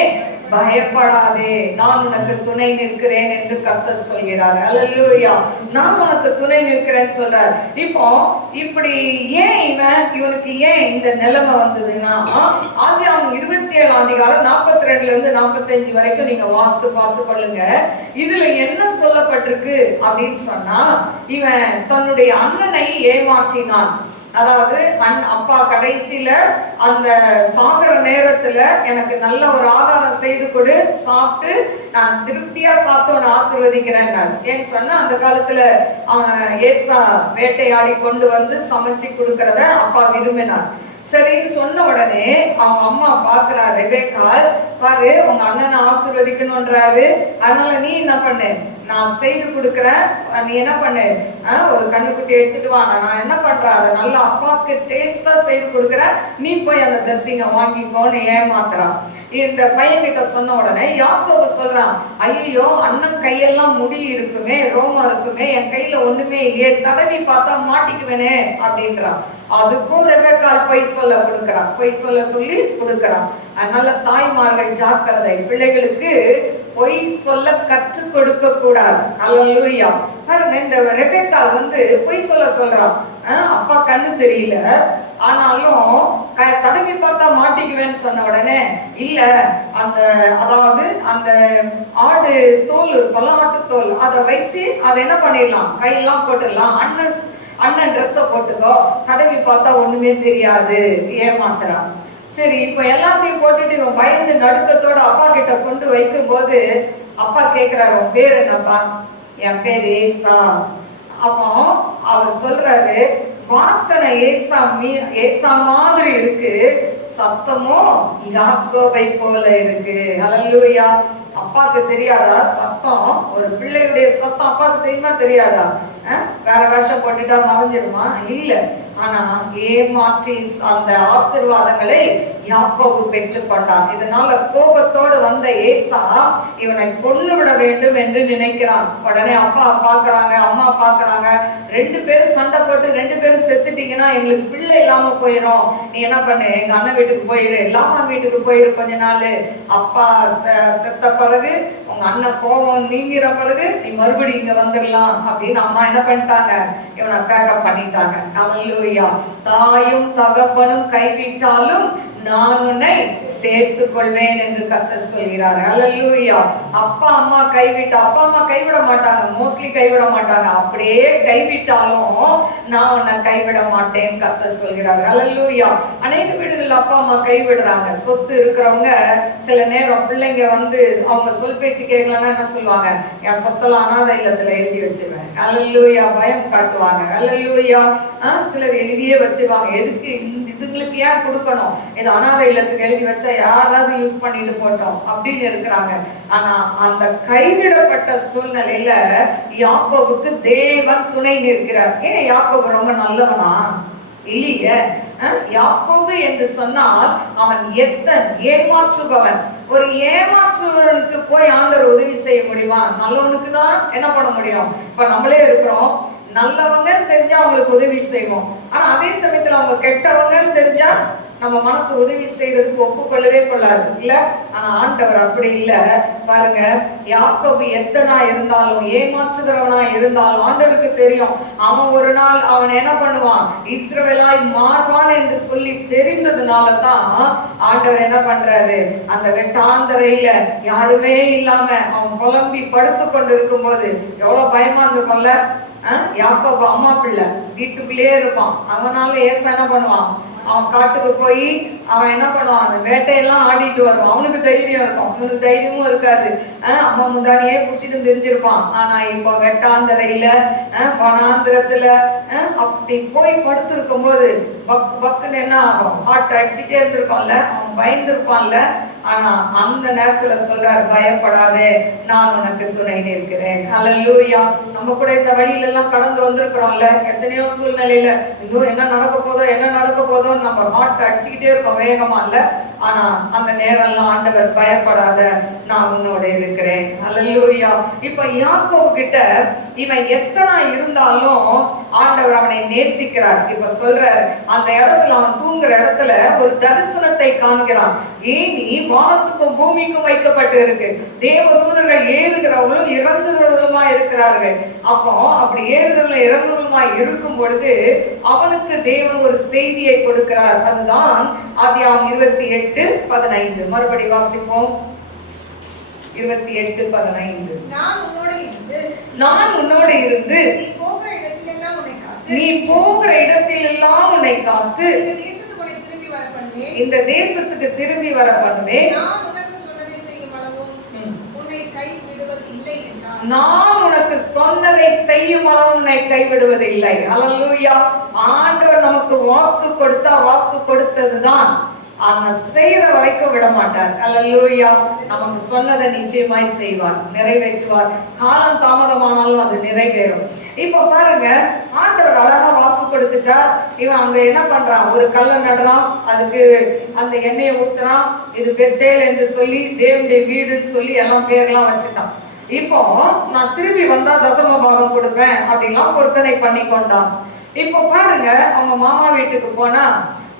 பயப்படாதே, நான் உனக்கு துணை நிற்கிறேன் என்று கர்த்தர் சொல்கிறார். அல்லேலூயா. நான் உனக்கு துணை நிற்கிறேன்னு சொல்றார். இப்போ இப்படி ஏன் இவனுக்கு ஏன் இந்த நிலைமை வந்ததுன்னா, ஆதியாகமம் 27ஆம் அதிகாரம் 42 இருந்து 45 வரைக்கும் நீங்க வாசித்து பார்த்து கொள்ளுங்க. இதுல என்ன சொல்லப்பட்டிருக்கு அப்படின்னு சொன்னா, இவன் தன்னுடைய அண்ணனை ஏமாற்றினான். அதாவது அப்பா கடைசியில அந்த சாகர நேரத்துல எனக்கு நல்ல ஒரு ஆகாரம் செய்து கொடு, சாப்பிட்டு நான் திருப்தியா சாப்பிட்டு ஆசீர்வதிக்கிறேன். ஏன்னு சொன்னா அந்த காலத்துல அவன் ஏசா வேட்டையாடி கொண்டு வந்து சமைச்சு கொடுக்கறத அப்பா விரும்பினார். சரின்னு சொன்ன உடனே அவங்க அம்மா பாக்குறா, ரெபெக்காள், பாரு உங்க அண்ணனை ஆசீர்வதிக்கணும்ன்றாரு, அதனால நீ என்ன பண்ணு, நான் செய்து கொடுக்குறேன், நீ என்ன பண்ணு, ஒரு கண்ணுக்குட்டி எடுத்துட்டு வா, நான் என்ன பண்றேன் அதை நல்லா அப்பாவுக்கு டேஸ்டா செய்து கொடுக்குறேன், நீ போய் அந்த ட்ரெஸ்ஸிங்க வாங்கிக்கோன்னு ஏமாத்துறான். இந்த பையன் கிட்ட சொன்ன உடனே யாக்கோபு சொல்றான், ஐயோ அண்ணன் கையெல்லாம் முடி இருக்குமே, ரோமம் இருக்குமே, என் கையில ஒண்ணுமே இல்லையே, தடவி பார்த்தா மாட்டிக்குவேனே அப்படின்றான். அதுக்கும் ரெபெக்காள் பொய் சொல்ல கொடுக்குறான், பொய் சொல்ல சொல்லி கொடுக்குறான். அதனால தாய்மார்கள் ஜாக்கிரதை, பிள்ளைகளுக்கு பொய் சொல்ல கற்றுக் கொடுக்க கூடாது. அல்லேலூயா. பாருங்க, இந்த ரெபெக்காள் பொய் சொல்றான். அப்பா கண்ணு தெரியல, ஆனாலும் தடவி பார்த்தா மாட்டிக்குவேன்னு சொன்ன உடனே இல்ல, அதாவது அந்த ஆடு தோல் இருக்குல்ல, ஆட்டு தோல், அதை வச்சு அதை என்ன பண்ணிடலாம், கையெல்லாம் போட்டுடலாம், அண்ணன் ட்ரெஸ்ஸை போட்டுக்கோ, தடவி பார்த்தா ஒண்ணுமே தெரியாது, ஏமாத்துறான். சரி, இப்ப எல்லாத்தையும் போட்டுட்டு இவன் பயந்து நடுக்கத்தோட அப்பா கிட்ட கொண்டு வைக்கும் போது அப்பா கேக்குறாரு, உன் பேர் என்னப்பா? என் பேர் ஏசா. அப்போ அவர் சொல்றாரு, வாசனை ஏசா மாதிரி இருக்கு, சத்தமோ யாக்கோபை போல இருக்கு. அல்லேலூயா. அப்பாவுக்கு தெரியாதா சத்தம்? ஒரு பிள்ளையுடைய சத்தம் அப்பாவுக்கு தெரியுமா தெரியாதா? வேற வேஷம் போட்டுட்டா மறைஞ்சிருமா? இல்ல. ஆனா ஏமாற்றி அந்த ஆசீர்வாதங்களை யாக்கோபு பெற்றுக்கொண்டான். இதனால கோபத்தோடு வந்த ஏசா இவனை கொன்னு விட வேண்டும் என்று நினைக்கிறான். உடனே அப்பா பாக்குறாங்க, அம்மா பாக்குறாங்க, 2 பேரும் சண்டை போட்டு 2 பேரும் செத்துட்டீங்கன்னா எங்களுக்கு பிள்ளை இல்லாம போயிடும். நீ என்ன பண்ணு, எங்க அண்ணன் வீட்டுக்கு போயிரு, லாபான் வீட்டுக்கு போயிரு கொஞ்ச நாள். அப்பா செத்த பிறகு உங்க அண்ணன் கோபம் நீங்கிற பிறகு நீ மறுபடியும் இங்க வந்துடலாம் அப்படின்னு அம்மா என்ன பண்ணிட்டாங்க, இவனை பேக்கப் பண்ணிட்டாங்க. அல்லேலூயா. தாயும் தகப்பனும் கைவிட்டாலும் நான் உன்னை சேர்த்துக் கொள்வேன் என்று கர்த்தர் சொல்கிறார். அல்லேலூயா. அப்பா அம்மா கைவிட மாட்டாங்க, மோஸ்ட்லி கைவிட மாட்டாங்க. அப்படியே கைவிட்டாலும் நான் உன்னை கைவிட மாட்டேன் கர்த்தர் சொல்கிறார். அல்லேலூயா. அநேக வீடுகள் அப்பா அம்மா கைவிடுறாங்க. சொத்து இருக்கிறவங்க சில நேரம் பிள்ளைங்க வந்து அவங்க சொல் பேச்சு கேட்கலன்னா என்ன சொல்லுவாங்க, என் சொத்தெல்லாம் அனாதை இல்லத்துல எழுதி வச்சிருவேன். அல்லேலூயா. பயம் காட்டுவாங்க. அல்லேலூயா. சிலர் எழுதியே வச்சிருவாங்க. எதுக்கு இதுங்களுக்கு ஏன் கொடுக்கணும், இது அனாதை இல்லத்துக்கு எழுதி வச்சா யாராவது யூஸ் பண்ணிட்டு போட்டோம் அப்படின்னு இருக்கிறாங்க. ஆனா அந்த கைவிடப்பட்ட சூழ்நிலையில யாக்கோபுக்கு தேவன் துணை நிற்கிறார். ஏன் யாக்கோபு ரொம்ப நல்லவனா? இல்லையே. யாக்கோபு என்று சொன்னால் அவன் எத்தன் ஏமாற்றுபவன். ஒரு ஏமாற்றுவனுக்கு போய் ஆண்டவர் உதவி செய்ய முடியுமா? நல்லவனுக்கு தான் என்ன பண்ண முடியும். இப்ப நம்மளே இருக்கிறோம், நல்லவங்க தெரிஞ்சா அவங்களுக்கு உதவி செய்வோம். ஆனா அதே சமயத்துல அவங்க கெட்டவங்க தெரிஞ்சா நம்ம மனசு உதவி செய்யறதுக்கு ஒப்புக்கொள்ளவே கொள்ளாது இல்ல. ஆனா ஆண்டவர் அப்படி இல்ல. பாருங்க, யாக்கோபு எத்தனா இருந்தாலும் ஏமாற்றுகிறவனா இருந்தாலும் ஆண்டவருக்கு தெரியும் அவன் ஒரு நாள் அவன் என்ன பண்ணுவான், இஸ்ரவேலாய் மாறுவான் என்று சொல்லி தெரிந்ததுனாலதான் ஆண்டவர் என்ன பண்றாரு, அந்த வெட்டாந்தரையில யாருமே இல்லாம அவன் புலம்பி படுத்து கொண்டு இருக்கும் போது எவ்வளவு பயமா இருந்திருக்கும்ல. யாக்கோபு அம்மா பிள்ளை வீட்டுக்குள்ளேயே இருப்பான். அவனால ஏசா என்ன பண்ணுவான், அவன் காட்டுக்கு போய் அவன் என்ன பண்ணுவான், அந்த வேட்டையெல்லாம் ஆடிட்டு வருவான். அவனுக்கு தைரியம் இருக்கும், அவனுக்கு தைரியமும் இருக்காது. அம்மா முந்தானியே குடிச்சிட்டு தெரிஞ்சிருப்பான். ஆனா இப்போ வெட்டாந்தரையில வனாந்திரத்துல அப்படி போய் படுத்திருக்கும் போது பக்குன்னு என்ன ஆகும், ஹார்ட் அடிச்சுட்டே இருந்திருப்பான்ல, அவன் பயந்துருப்பான்ல. ஆனா அந்த நேரத்துல சொல்றாரு, பயப்படாதே, நான் உனக்கு துணை நிற்கிறேன். அல்லேலூயா. நம்ம கூட இந்த வழியில எல்லாம் கடந்து வந்திருக்கிறோம்ல, எத்தனையோ சூழ்நிலையில ஐயோ என்ன நடக்க போதோ நம்ம ஹார்ட் அடிச்சுக்கிட்டே இருக்கோம் வேகமா இல்ல. ஆனா அந்த நேரம் எல்லாம் ஆண்டவர் பயப்படாத, நான் உன்னோட இருக்கிறேன். அல்லேலூயா. இப்ப யாக்கோபு கிட்ட இவன் எத்தனை இருந்தாலும் ஆண்டவர் அவனை நேசிக்கிறார். இப்ப சொல்றார், அந்த இடத்துல அவன் தூங்குற இடத்துல ஒரு தரிசனத்தை காண்கிறான். ஏனி வானத்துக்கும் பூமிக்கும் வைக்கப்பட்டு இருக்கு. தேவதூதர்கள் ஏறுகிறவர்களும் இறங்குகிறவர்களுமா இருக்கிறார்கள். அப்போ அப்படி ஏறுகிறவர்களும் இறங்குகிறவர்களுமா இருக்கும் பொழுது அவனுக்கு தேவன் ஒரு செய்தியை கொடுக்கிறார். அதுதான் ஆதியாகமம் 28:15. மறுபடி வாசிப்போம். 28:15. நான் உன்னோடு இருந்து நீ போகிற இடத்திலெல்லாம் உன்னை காத்து இந்த தேசத்துக்கு திரும்பி வர பண்ணுவேன். நான் உனக்கு சொன்னதை செய்யும் அளவு உன்னை கைவிடுவது இல்லை. அல்லேலூயா. ஆண்டவர் நமக்கு வாக்கு கொடுத்தா வாக்கு கொடுத்ததுதான், அந்த செய்யற வரைக்கும் விட மாட்டார். அல்லேலூயா. நமக்கு சொன்னதை நிச்சயமாய் செய்வார், நிறைவேற்றுவார். காலம் தாமதமானாலும் அது நிறைவேறும். இப்ப பாருங்க, ஆண்டவர் அழகா வாக்கு கொடுத்துட்டார். இவன் அங்க என்ன பண்றான், ஒரு கல்லை நடுறான், அதுக்கு அந்த எண்ணெயை ஊத்துறான். இது பெத்தேல் என்று சொல்லி தேவனுடைய வீடுன்னு சொல்லி எல்லாம் பேர்லாம் வச்சுட்டான். இப்போ நான் திரும்பி வந்தா தசம பாகம் கொடுப்பேன் அப்படின்லாம் பொருத்தனை பண்ணி கொண்டான். இப்போ பாருங்க, அவங்க மாமா வீட்டுக்கு போனா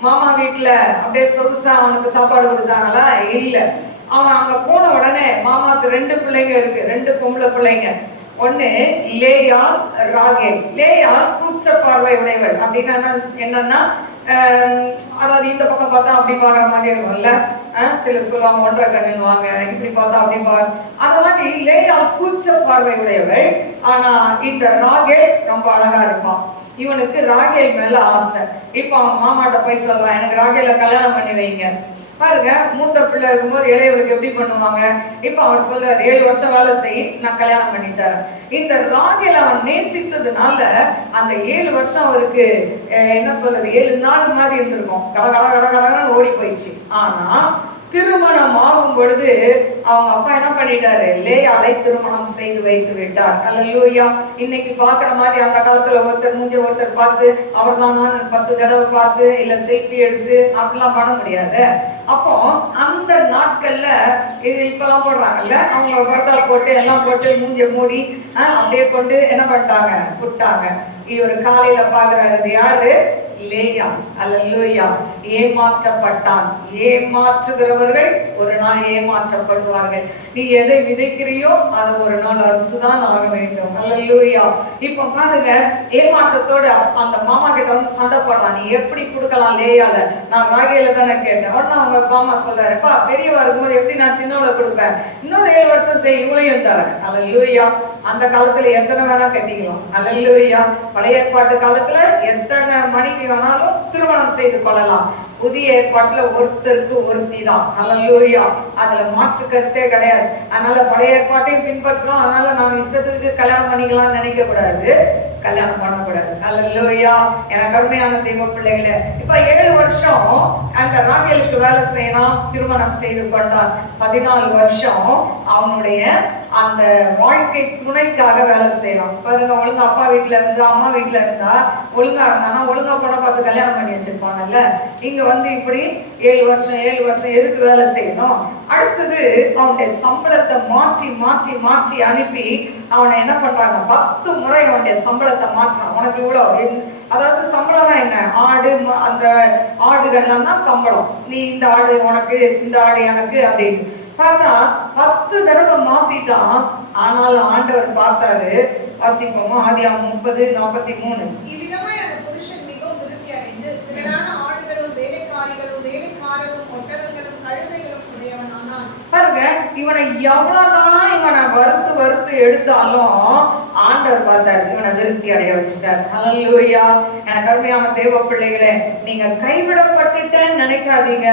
மாமா வீட்டுல அப்படியே சொகுசா அவனுக்கு சாப்பாடு கொடுத்தாங்களா? இல்ல. அவன் அங்க போன உடனே மாமாக்கு 2 பிள்ளைங்க இருக்கு, 2 பொம்பளை பிள்ளைங்க. ஒண்ணு லேயாள், ராகேல். லேயாள் கூச்ச பார்வை உடையவள். அப்படின்னா என்னன்னா, அதாவது இந்த பக்கம் பார்த்தா அப்படி பாக்குற மாதிரி இருக்கும்ல. சிலர் சொல்லுவாங்க ஒன்றரை கண்ணுவாங்க, இப்படி பார்த்தா அப்படி பாரு. அந்த மாதிரி லேயாள் கூச்ச பார்வை உடையவள். ஆனா இந்த ராகேல் ரொம்ப அழகா இருப்பான். இவனுக்கு ராகேல் மேல ஆசை. இப்போ அவன் மாமாட்ட போய் சொல்றான், எனக்கு ராகேல கல்யாணம் பண்ணி வைங்க. பாருங்க, மூத்த பிள்ளை இருக்கும்போது இளையவருக்கு எப்படி பண்ணுவாங்க. இப்ப அவர் சொல்றாரு, 7 வருஷம் வேலை செய், நான் கல்யாணம் பண்ணி தரேன். இந்த ராகேல் அவன் நேசித்ததுனால அந்த 7 வருஷம் அவருக்கு என்ன சொல்றது, 7 நாள் மாதிரி இருந்திருக்கும். கடகடன்னு ஓடி போயிடுச்சு. ஆனா திருமணம் ஆகும் பொழுது அவங்க அப்பா என்ன பண்ணிட்டாரு, லேயாளை திருமணம் செய்து வைத்து விட்டார். அல்லேலூயா. இன்னைக்கு பாக்குற மாதிரி அந்த காலத்துல ஒருத்தர் மூஞ்சி ஒருத்தர் பார்த்து அவர் தான் 10 தடவை பார்த்து இல்ல செல்ஃபி எடுத்து அப்படிலாம் பண்ண முடியாது. அப்போ அந்த நாட்கள்ல இது இப்பெல்லாம் போடுறாங்கல்ல, அவங்க பரதா போட்டு எல்லாம் போட்டு மூஞ்ச மூடி அப்படியே கொண்டு என்ன பண்ணிட்டாங்க, விட்டாங்க. இவர் காலையில பாக்குறாரு, யாரு, லேயா. அல்லேலூயா. ஏமாற்றப்பட்டான். ஏமாற்றுகிறவர்கள் ஒரு நாள் ஏமாற்றப்படுவார்கள். நீ எதை விதைக்கிறியோ அதை ஒரு நாள் அறுத்துதான் ஆக வேண்டும். அல்லேலூயா. இப்ப பாருங்க, ஏமாற்றத்தோடு அந்த மாமா கிட்ட வந்து சண்டை போடுறான். நீ எப்படி கொடுக்கலாம் லேயால? நான் ராகேல தானே கேட்டேன். உடனே அவங்க மாமா சொல்றாரு, பா பெரியவா இருக்கும்போது எப்படி நான் சின்னவளை கொடுப்பேன், இன்னொரு 7 வருஷம் செய், இவளையும் தரேன். அல்லேலூயா. அந்த காலத்துல எத்தனை வேணா கட்டிக்கலாம். அல்லேலூயா. பழைய ஏற்பாட்டு காலத்துல எத்தனை மனைவி வேணாலும் திருமணம் செய்து கொள்ளலாம். புதிய ஏற்பாட்டுல ஒருத்தருக்கு ஒருத்தி தான். அல்லேலூயா. அதுல மாற்று கருத்தே கிடையாது. அதனால பழைய ஏற்பாட்டையும் பின்பற்றணும். அதனால நான் இஷ்டத்துக்கு கல்யாணம் பண்ணிக்கலாம்னு நினைக்க கூடாது, கல்யாணம் பண்ணக்கூடாது. அல்லேலூயா. எனக்கு அருமையான தெய்வ பிள்ளைகளே, இப்ப 7 வருஷம் அந்த ராகேலுக்கு வேலை செய்யலாம், திருமணம் செய்து கொண்டான். 14 வருஷம் அவனுடைய அந்த வாழ்க்கை துணைக்காக வேலை செய்யறான். பாருங்க, ஒழுங்கா அப்பா வீட்டுல இருந்து அம்மா வீட்டுல இருந்தா ஒழுங்கா இருந்தானா ஒழுங்கா பொண்ணை பார்த்து கல்யாணம் பண்ணி வச்சிருப்பாங்கல்ல. இங்க வந்து இப்படி 7 வருஷம் எதுக்கு வேலை செய்யணும்? அடுத்தது அவனுடைய சம்பளத்தை மாற்றி மாற்றி மாற்றி அனுப்பி அவனை என்ன பண்றாங்க, 10 முறை அவனுடைய சம்பளத்தை மாற்றான். உனக்கு இவ்வளவு, அதாவது சம்பளம்னா என்ன, ஆடு, அந்த ஆடுகள்லாம் தான் சம்பளம். நீ இந்த ஆடு உனக்கு, இந்த ஆடு எனக்கு அப்படின்னு பார்த்தா 10 தடவை மாத்திட்டான். ஆனாலும் ஆண்டவர் பார்த்தாரு. வாசிப்போமா, ஆதியாகமம் 30:43. இவ்விதமாய் அந்த புருஷன் மிகவும் விருத்தி அடைந்து திரளான ஆடுகளும் வேலைக்காரிகளும் வேலைக்காரரும் ஒட்டகங்களும் கழுதைகளும் உடையவனானான். பாருங்க, இவனை எவ்வளவுதான் இவனை வறுத்து வறுத்து எடுத்தாலும் ஆண்டவர் பார்த்தாரு, இவனை விருத்தி அடைய வச்சுட்டார். அல்லேலூயா. எனக்கு அருமையான தேவ பிள்ளைகளே, நீங்க கைவிடப்பட்டுட்டேன்னு நினைக்காதீங்க,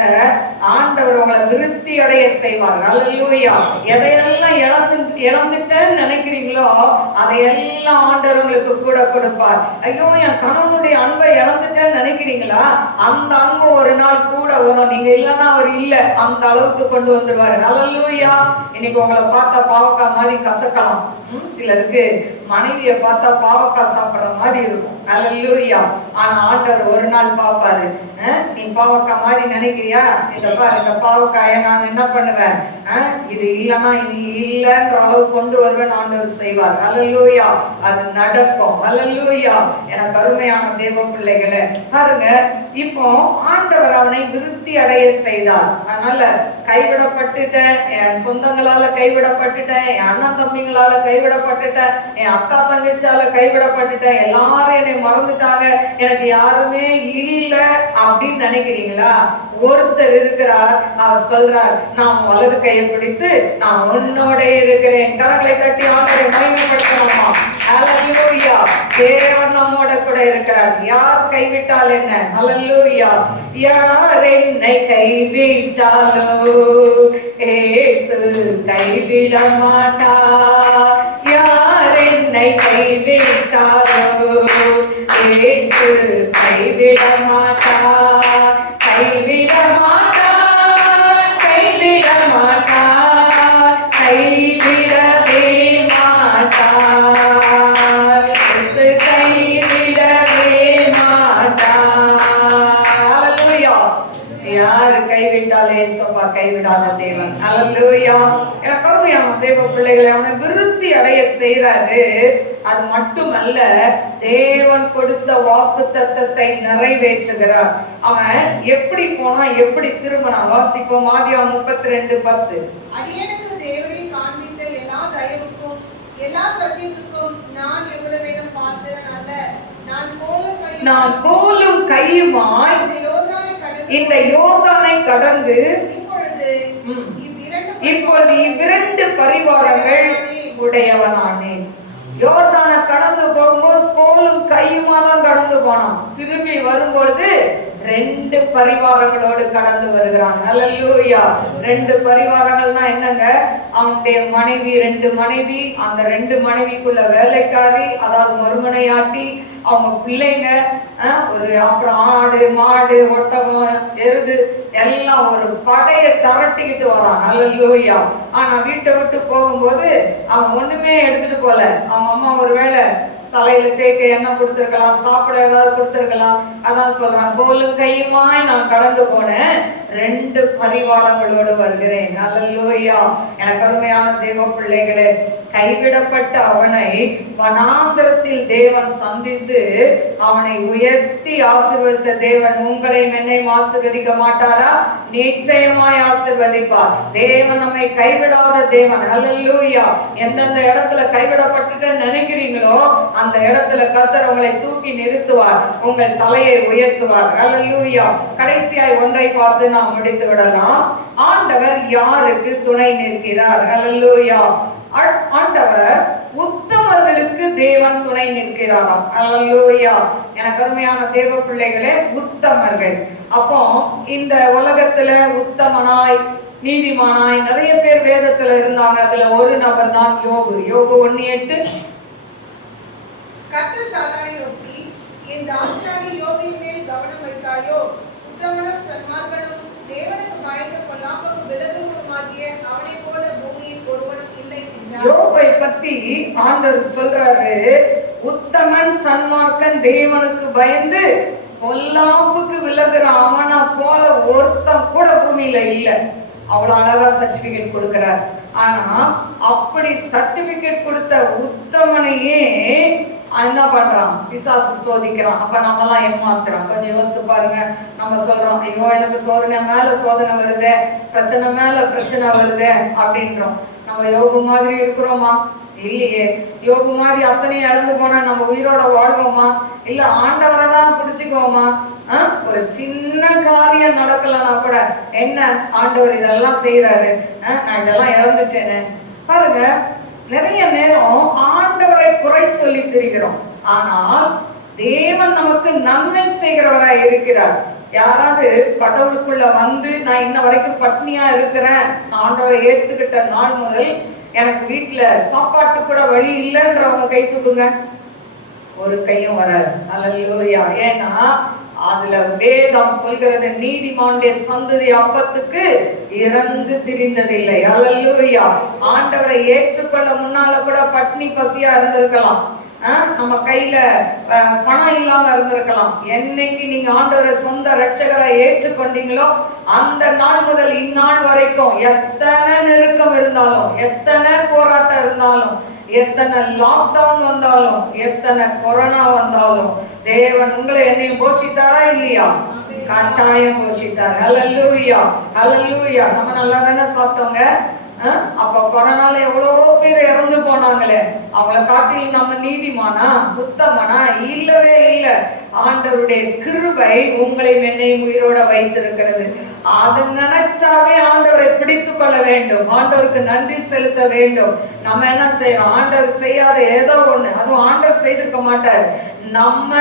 ஆண்டவர் உங்களை விருத்தி அடைய செய்வார். அல்லேலூயா. எதையெல்லாம் இழந்துட்டேன்னு நினைக்கிறீங்களோ அதையெல்லாம் ஆண்டவர் உங்களுக்கு கூட கொடுப்பார். ஐயோ, என் கணவனுடைய அன்பை இழந்துட்டேன்னு நினைக்கிறீங்களா, அந்த அன்பு ஒரு நாள் கூட வரும். நீங்க இல்லைன்னா அவர் இல்ல, அந்த அளவுக்கு கொண்டு வந்துருவாரு. அல்லேலூயா. இன்னைக்கு உங்களை பார்த்தா பாவக்காய் மாதிரி கசக்கலாம். சிலருக்கு மனைவியை பார்த்தா பாவக்காய் சாப்பிடுற மாதிரி இருக்கும். அல்லேலூயா. ஆனா ஆண்டவர் ஒரு நாள் பார்ப்பாரு, நீ பாவக்காய் மாதிரி நினைக்கிறியா, இந்த பாவக்காயை நான் என்ன பண்ணுவேன், இது இல்லைன்னா இது இல்லைன்ற அளவு கொண்டு வருவேன், ஆண்டவர் செய்வார். அல்லேலூயா. அது நடக்கும். அல்லேலூயா. எனக்கு அருமையான தேவ பிள்ளைகளே, பாருங்க, இப்போ ஆண்டவர் அவனை விருத்தி அடைய செய்தார். அதனால கைவிடப்பட்டுட்டேன், என் சொந்தங்களால கைவிடப்பட்டுட்டேன், என் அண்ணன் தம்பிங்களால கைவிடப்பட்டுட்டேன், என் அக்கா தங்கச்சால கைவிடப்பட்டுட்டேன், எல்லாரும் என்னை மறந்துட்டாங்க, எனக்கு யாருமே இல்லை அப்படின்னு நினைக்கிறீங்களா? ஒருத்தர் இருக்கிறார், அவர் சொல்றார், நான் வலது கையை பிடித்து நான் உன்னோட இருக்கிறேன். கரங்களை தட்டி ஆண்டவரை மகிமைப்படுத்தணுமா? அல்லேலூயா. தேவன் நம்மோட கூட இருக்கிறார். யார் கைவிட்டால் என்ன? அல்லேலூயா. யார் என்னை கைவிட்டாலோ இயேசு கைவிட மாட்டார். யார் என்னை கைவிட்டாலோ இயேசு கைவிட மாட்டார். கைவிட மாட்டார், கைவிட மாட்டார், கைவிடவே மாட்டார், கைவிடவே மாட்டார். அல்லேலூயா. யாரு கைவிட்டாலே சோபா கைவிடாத தேவன். அல்லேலூயா. எனக்கு அருமையான தேவ பிள்ளைகளை அவனை விருத்தி அடைய செய்றாரு. அது மட்டுமல்ல, தேவன் கொடுத்த வாக்குத்தத்தத்தை நிறைவேற்றுகிறார். அவன் எப்படி போனா, எப்படி திரும்பினான்? வாசிப்போம், ஆதியாகமம் 32:10. அடியேனுக்கு தேவனை காண்பித்த எல்லா தயவுக்கும் எல்லா சத்தியத்துக்கும் நான் எவ்வளவேனும் பார்த்தேன் அல்ல. நான் கோலும் கையுமாய் இந்த யோர்தானை கடந்து இப்பொழுது இவ்விரண்டு பரிவாரங்கள் உடையவனானேன். யோர்தானை கடந்து போகும்போது கோலும் கையுமா தான் கடந்து போனான். திரும்பி வரும்பொழுது 2 பரிவாரங்களோடு கடந்து வருகிறான். அல்லேலூயா. 2 பரிவாரங்கள்னா என்னங்க? அவனுடைய மனைவி, 2 மனைவி, அந்த 2 மனைவிக்குள்ள வேலைக்காரி, அதாவது மறுமனையாட்டி, அவங்க பிள்ளைங்க, ஒரு அப்புறம் ஆடு, மாடு, ஒட்டகம், எருது, எல்லாம் ஒரு படையை திரட்டிக்கிட்டு வரான். அல்லேலூயா. ஆனா வீட்டை விட்டு போகும்போது அவன் ஒண்ணுமே எடுத்துட்டு போல. அவன் அம்மா ஒருவேளை தலையில தேய்க்க எண்ணெய் கொடுத்துருக்கலாம், சாப்பிட ஏதாவது கொடுத்துருக்கலாம். அதான் சொல்றான், கோலும் கையுமாய் நான் கடந்து போனேன், 2 பரிவாரங்களோடு வருகிறேன். அல்லேலூயா. எனக்கு அருமையான தேவ பிள்ளைகளே, கைவிடப்பட்ட அவனை வனாந்தரத்தில் தேவன் சந்தித்து அவனை உயர்த்தி ஆசீர்வதித்த தேவன் உங்களை என்னையும் ஆசீர்வதிக்க மாட்டாரா? நிச்சயமாய் ஆசீர்வதிப்பார். தேவன் நம்மை கைவிடாத தேவன். அல்லேலூயா. எந்தெந்த இடத்துல கைவிடப்பட்டு நினைக்கிறீங்களோ அந்த இடத்துல கர்த்தர் உங்களை தூக்கி நிறுத்துவார், உங்கள் தலையை உயர்த்துவார். அல்லேலூயா. கடைசியாய் ஒன்றை பார்த்து நாம் முடித்து விடலாம். ஆண்டவர் யாருக்கு துணை நிற்கிறார்? அல்லேலூயா. ஆண்டவர் உத்தமர்களுக்கு தேவன் துணை நிற்கிறாராம். அல்லேலூயா. எனக்கு அருமையான தேவ பிள்ளைகளே, உத்தமர்கள். அப்போ இந்த உலகத்துல உத்தமனாய் நீதிமானாய் நிறைய பேர் வேதத்துல இருந்தாங்க. அதுல ஒரு நபர் தான் யோபு. யோபு 1:8. கர்த்தர் சாத்தானை நோக்கி, என் தாசனாகிய யோபின் மேல் கவனம் வைத்தாயோ? உத்தமனும் சன்மார்க்கனும் தேவனுக்கு பயந்த பொல்லாப்புக்கு விலகுவனுமாகிய அவனை போல பூமியில் ஒருவனும் இல்லை என்றார். யோபை பத்தி ஆண்டவர் சொல்றாரு, உத்தமன் சன்மார்க்கன் தேவனுக்கு பயந்து பொல்லாப்புக்கு விலகுற அவனா போல ஒருத்தன் கூட பூமியில இல்ல. அவ்வளவு அழகா சர்டிபிகேட் கொடுக்கிறார். ஆனா அப்படி சர்டிபிகேட் கொடுத்த உத்தமனையே என்ன பண்றான்? பிசாசு சோதிக்கிறான். அப்ப நம்ம எல்லாம் ஏமாத்துறான். கொஞ்சம் யோசித்து பாருங்க. நம்ம சொல்றோம், ஐயோ எனக்கு சோதனை மேல சோதனை வருது, பிரச்சனை மேல பிரச்சனை வருது அப்படின்றோம். நம்ம யோபு மாதிரி இருக்கிறோமா? இல்லையே. யோபு மாதிரி அத்தனையும் இழந்து போனா நம்ம உயிரோட வாழ்வோமா? இல்ல ஆண்டவரை தான் பிடிச்சுக்குவோமா? ஒரு சின்ன காரியம் நடக்கலன்னா கூட என்ன ஆண்டவர் இதெல்லாம் செய்யறாரு, நான் இதெல்லாம் இழந்துட்டேன்னு பாருங்க. நிறைய நேரம் ஆண்டவரை குறை சொல்லி திரிகிறோம். ஆனால் தேவன் நமக்கு நன்மை செய்கிறவராய் இருக்கிறார். யாராவது கடவுளுக்குள்ள வந்து நான் இன்ன வரைக்கும் பட்னியா இருக்கிறேன், நான் ஆண்டவரை ஏத்துக்கிட்ட நாள் முதல் எனக்கு வீட்டுல சாப்பாட்டு கூட வழி இல்லைன்றவங்க கை தூக்குங்க. ஒரு கையும் வராது. அல்லேலூயா. ஏன்னா அதுல வேதம் சொல்கிறது, நீதிமானுடைய சந்ததி அப்பத்துக்கு இறந்து திரிந்ததில்லை. அல்லேலூயா. ஆண்டவரை ஏற்றுக்கொள்ள முன்னால கூட பட்னி பசியா இருந்திருக்கலாம், நம்ம கையில பணம் இல்லாம இருந்திருக்கலாம். என்னைக்கு நீங்க ஆண்டவரை சொந்த ரட்சகரை ஏற்றுக்கொண்டீங்களோ அந்த நாள் முதல் இந்நாள் வரைக்கும் எத்தனை நெருக்கம் இருந்தாலும், எத்தனை போராட்டம் இருந்தாலும், எத்தனை லாக்டவுன் வந்தாலும், எத்தனை கொரோனா வந்தாலும் தேவன் உங்களை என்னையும் போஷித்தாரா இல்லையா? கட்டாயம் போஷித்தார். அல்லேலூயா. அல்லேலூயா. நம்ம நல்லா தானே சாப்பிட்டோங்க. அப்ப கொரோனால எவ்வளவோ பேர் இறந்து போனாங்களே, அவங்கள காட்டில் நம்ம நீதிமானா உத்தமனா? இல்லவே இல்லை. ஆண்டவருடைய கிருபை உங்களை என்னையும் உயிரோட வைத்திருக்கிறது. அது நினைச்சாவே ஆண்டவரை பிடித்து கொள்ள வேண்டும், ஆண்டவருக்கு நன்றி செலுத்த வேண்டும். நம்ம என்ன செய்யறோம்? ஆண்டவர் செய்யாத ஏதோ ஒண்ணு, அதுவும் ஆண்டவர் செய்திருக்க மாட்டார். நம்ம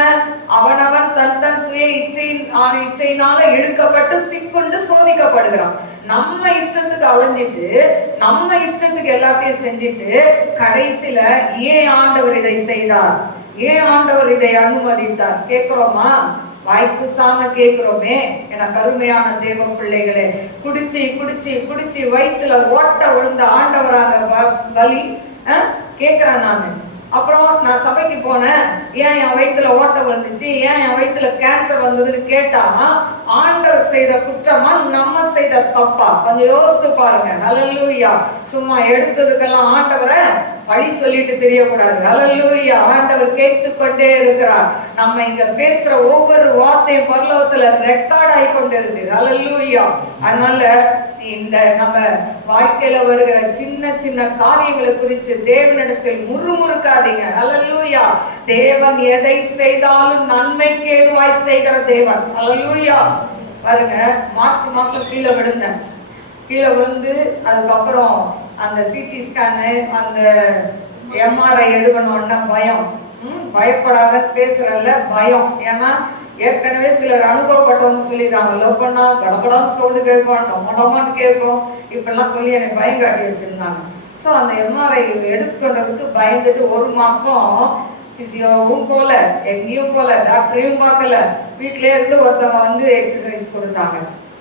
அவனவன் தன் சுய இச்சையினால இழுக்கப்பட்டு சிக்குண்டு சோதிக்கப்படுகிறான். நம்ம இஷ்டத்துக்கு அலைஞ்சிட்டு, நம்ம இஷ்டத்துக்கு எல்லாத்தையும் செஞ்சுட்டு கடைசியில ஏன் ஆண்டவர் இதை செய்தார், ஏன் ஆண்டவர் இதை அனுமதித்தார் கேட்கிறோமா? வாய்ப்புசாம கேட்கிறோமே. என கருமையான தேவ பிள்ளைகளே, குடிச்சு குடிச்சு குடிச்சு வயிற்றுல ஓட்ட விழுந்த ஆண்டவராக பலி கேட்கிறேன் நானு. அப்புறம் நான் சபைக்கு போனேன், ஏன் என் வயிற்றுல ஓட்ட விழுந்துச்சு, ஏன் என் வயிற்றுல கேன்சர் வந்ததுன்னு கேட்டா ஆண்டவர் செய்த குற்றமா நம்ம செய்த தப்பா? கொஞ்சம் யோசித்து பாருங்க. அல்லேலூயா. சும்மா எடுத்ததுக்கெல்லாம் ஆண்டவரை பழி சொல்லிட்டு தெரியக்கூடாது. அல்லேலூயா. ஆண்டவர் கேட்டுக்கொண்டே இருக்கிறார். நம்ம இங்க பேசுற ஒவ்வொரு வார்த்தையும் பரலோகத்துல ரெக்கார்ட் ஆகி கொண்டு இருக்கு. அல்லேலூயா. அதனால இந்த நம்ம வாழ்க்கையில வருகிற சின்ன சின்ன காரியங்களை குறித்து தேவனிடத்தில் முறுமுறுக்காதீங்க. அல்லேலூயா. தேவன் எதை செய்தாலும் நன்மைக்கு ஏதுவாய் செய்கிற தேவன். அல்லேலூயா. பாருங்க, மார்ச் மாசம் கீழே விழுந்தேன். கீழே விழுந்து அதுக்கப்புறம் அந்த சிடி ஸ்கேனு அந்த எம்ஆர்ஐ எடுக்கணும்னா பயம். பயப்படாத பேசுறல்ல, பயம். ஏன்னா ஏற்கனவே சிலர் அனுபவப்பட்டவங்க சொல்லிடுறாங்க, லவ் பண்ணா கடப்படான்னு சோடு கேட்போம், டொமடமான்னு கேட்போம், இப்பெல்லாம் சொல்லி எனக்கு பயம் காட்டி வச்சிருந்தாங்க. ஸோ அந்த எம்ஆர்ஐ எடுத்துக்கொண்டதுக்கு பயந்துட்டு 1 மாசம் பிசியோவும் போல, எங்கேயும் போல, டாக்டரையும் பார்க்கல, வீட்டிலே இருந்து ஒருத்தவங்க வந்து எக்ஸசைஸ் கொடுத்தாங்க.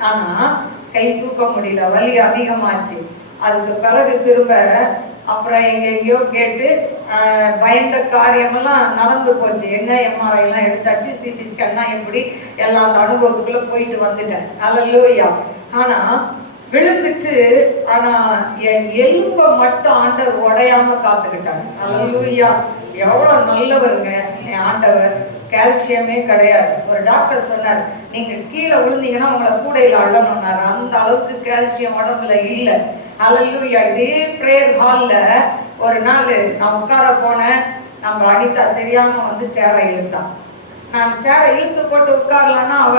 ஆனா கை தூக்க முடியல, வலி அதிகமாச்சு. அதுக்கு பிறகு திரும்ப அப்புறம் எங்கெங்கயோ கேட்டு பயந்த காரியமெல்லாம் நடந்து போச்சு. என்ன எம்ஆர்ஐ எல்லாம் எடுத்தாச்சு, சிடி ஸ்கேன்லாம் எப்படி எல்லா அந்த அனுபவத்துக்குள்ள போயிட்டு வந்துட்டேன். அல்லேலூயா. ஆனா விழுந்துட்டு, ஆனா என் எலும்பை மட்டும் ஆண்டவர் உடையாம காத்துக்கிட்டாங்க. அல்லேலூயா. எவ்வளவு நல்லவருங்க என் ஆண்டவர். கால்சியமே கிடையாது. ஒரு டாக்டர் சொன்னார், நீங்க கீழே விழுந்தீங்கன்னா உங்களை கூடையில அள்ளணும்னாரு. அந்த அளவுக்கு கால்சியம் உடம்புல இல்லை. அல்லேலூயா. இதே பிரேயர் ஹால்ல ஒரு நாள் நான் உட்கார போனேன். நம்ம அனிதா தெரியாம வந்து சேரை இழுத்தான். நான் சேரை இழுத்து போட்டு உட்காரலான்னா அவ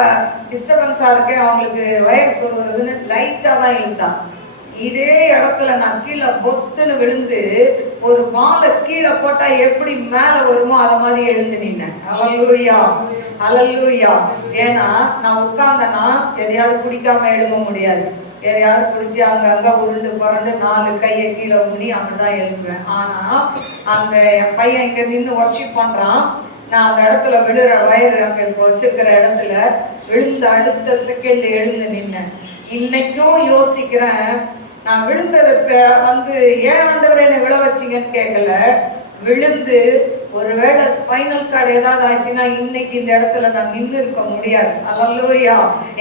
டிஸ்டர்பன்ஸா இருக்கு, அவங்களுக்கு வயர் சொல்றதுன்னு லைட்டா தான் இழுத்தான். இதே இடத்துல நான் கீழே பொத்துன்னு விழுந்து ஒரு பாலை கீழே போட்டா எப்படி மேல வருமோ அத மாதிரி எழுந்து நின்னேன். அல்லேலூயா, அல்லேலூயா. ஏன்னா நான் உட்கார்ந்தேன்னா எதையாவது குடிக்காம எழும்ப முடியாது. எதையாவது குடிச்சு அங்க உருண்டு புரண்டு 4 கையை கீழே ஊனி அப்படிதான் எழும்புவேன். ஆனா அந்த என் பையன் இங்க நின்று ஒர்ஷிப் பண்றான். நான் அந்த இடத்துல விழுற வயறு அங்க இப்போ வச்சிருக்கிற இடத்துல விழுந்த அடுத்த செகண்ட் எழுந்து நின்னேன். இன்னைக்கும் யோசிக்கிறேன், நான் விழுந்ததுக்கு வந்து ஏன் ஆண்டவரே என்னை விழ வச்சிங்கன்னு கேட்கல. விழுந்து ஒருவேளை ஸ்பைனல் கார்டு ஏதாவது ஆச்சுன்னா இன்னைக்கு இந்த இடத்துல நான் நின்று இருக்க முடியாது. அல்லேலூயா.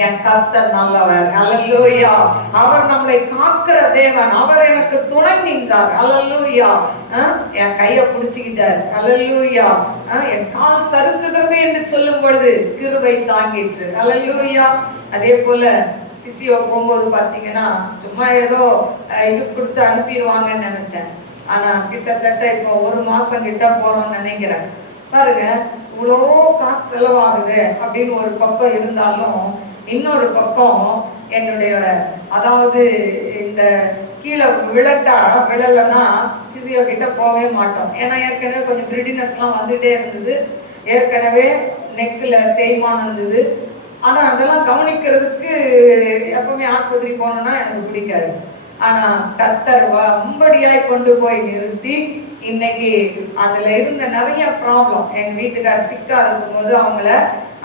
என் கர்த்தர் நல்லவர். அல்லேலூயா. அவர் நம்மளை காக்கிற தேவன். அவர் எனக்கு துணை நின்றார். அல்லேலூயா. என் கையை பிடிச்சுக்கிட்டார். அல்லேலூயா. என் கால் சறுக்குகிறது என்று சொல்லும் பொழுது கிருபை தாங்கிற்று. அல்லேலூயா. அதே போல பிசியோ போகும்போது பார்த்தீங்கன்னா சும்மா ஏதோ இது கொடுத்து அனுப்பிடுவாங்கன்னு நினைச்சேன். ஆனா கிட்டத்தட்ட இப்போ 1 மாசம் கிட்ட போறோம்னு நினைக்கிறேன். பாருங்க, இவ்வளோ காசு செலவாகுது அப்படின்னு ஒரு பக்கம் இருந்தாலும், இன்னொரு பக்கம் என்னுடைய அதாவது இந்த கீழே விழலைன்னா பிசியோ கிட்ட போகவே மாட்டோம். ஏன்னா ஏற்கனவே கொஞ்சம் கிரிட்டினஸ்லாம் வந்துட்டே இருந்தது. ஏற்கனவே நெக்கில் தேய்மானம் இருந்தது. ஆனா அதெல்லாம் கவனிக்கிறதுக்கு எப்பவுமே ஆஸ்பத்திரி போனோம்னா எனக்கு பிடிக்காது. ஆனா கர்த்தர் வம்படியாய் கொண்டு போய் நிறுத்தி இன்னைக்கு அதுல இருந்த நிறைய ப்ராப்ளம். எங்க வீட்டுக்கார சிக்கா இருக்கும்போது அவங்கள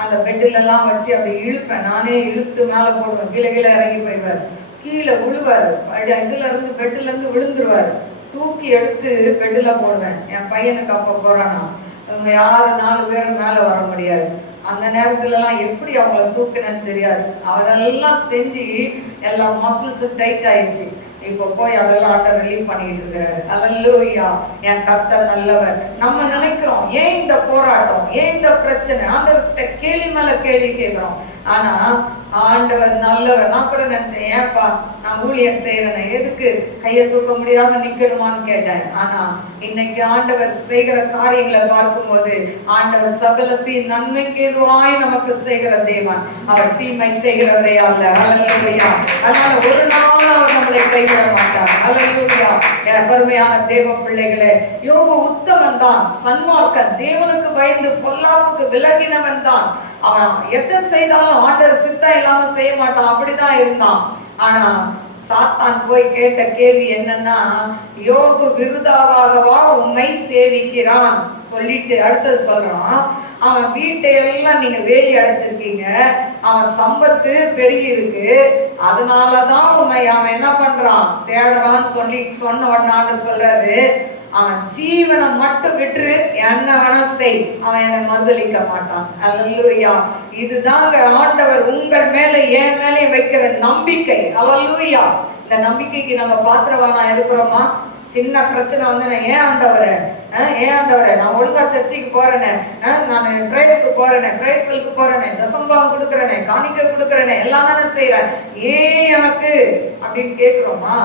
அந்த பெட்டில எல்லாம் வச்சு அப்படி இழுப்பேன். நானே இழுத்து மேல போடுவேன். கீழே இறங்கி போயிடுவார். கீழே விழுவாரு. இதுல இருந்து பெட்டுல இருந்து விழுந்துருவாரு. தூக்கி எடுத்து பெட்டுல போடுவேன். என் பையனுக்கு அப்ப கொரோனா. அவங்க யாரு 4 பேரும் மேல வர முடியாது. அந்த நேரத்துல எல்லாம் எப்படி அவங்கள தூக்குனன்னு தெரியாது. அதெல்லாம் செஞ்சு எல்லா மசில்ஸும் டைட் ஆயிடுச்சு. இப்போ போய் அதெல்லாம் ஆண்டவர் ரிலீவ் பண்ணிட்டு இருக்கிறாரு. அல்லேலூயா. என் கர்த்தர் நல்லவர். நம்ம நினைக்கிறோம் ஏன் இந்த போராட்டம், ஏன் இந்த பிரச்சனை, ஆண்டவர்கிட்ட கேள்வி மேல கேள்வி கேட்கிறோம். ஆனா ஆண்டவர் நல்லவர். நான் கூட நினைச்சேன், ஏன்பா நான் ஊழியர் செய்யறேன், எதுக்கு கையை தூக்க முடியாம நிக்கணுமான்னு கேட்டேன். ஆனா இன்னைக்கு ஆண்டவர் செய்கிற காரியங்களை பார்க்கும்போது ஆண்டவர் சகலத்தின் நன்மைக்கு எதுவாய் நமக்கு செய்கிற தேவன். அவர் தீமை செய்கிறவரே அல்ல. அல்லேலூயா. அதனால ஒரு நாள் அவர் நம்மளை கைவிட மாட்டார். அல்லேலூயா. என் பெருமையான தேவ பிள்ளைகளே, யோபு உத்தமன் தான், சன்மார்க்கன், தேவனுக்கு பயந்து பொல்லாப்புக்கு விலகினவன் தான். அவன் எதை செய்தாலும் ஆண்டவர் சித்தம் இல்லாம செய்ய மாட்டான். அப்படிதான் இருந்தான். ஆனா சாத்தான் போய் கேட்ட கேள்வி என்னன்னா, யோபு விருதாவாகவா உம்மை சேவிக்கிறான் சொல்லிட்டு அடுத்தது சொல்றான், அவன் வீட்டை எல்லாம் நீங்க வேலி அடைச்சிருக்கீங்க, அவன் சம்பத்து பெருகி இருக்கு, அதனாலதான் உண்மை அவன் என்ன பண்றான் தேடுறான்னு சொன்ன உடனே சொல்றாரு, அவன் ஜீவனை மட்டும் விட்டு என்ன வேணா செய், அவன் என்னை மறுதலிக்க மாட்டான். அல்லேலூயா. இதுதாங்க ஆண்டவர் உங்கள் மேல என் மேலே வைக்கிற நம்பிக்கை. அல்லேலூயா. இந்த நம்பிக்கைக்கு நம்ம பாத்திரவானா இருக்கிறோமா? சின்ன பிரச்சனை வந்து நான் ஏன் ஆண்டவரே நான் ஒழுங்கா சர்ச்சைக்கு போறேனே, நான் பிரேயருக்கு போறேனே, பிரேசலுக்கு போறேனே, தசம்பாவம் கொடுக்குறேனே, காணிக்கை கொடுக்குறேனே, எல்லாம் தானே செய்யறேன், ஏன் எனக்கு அப்படின்னு கேட்கிறோமா?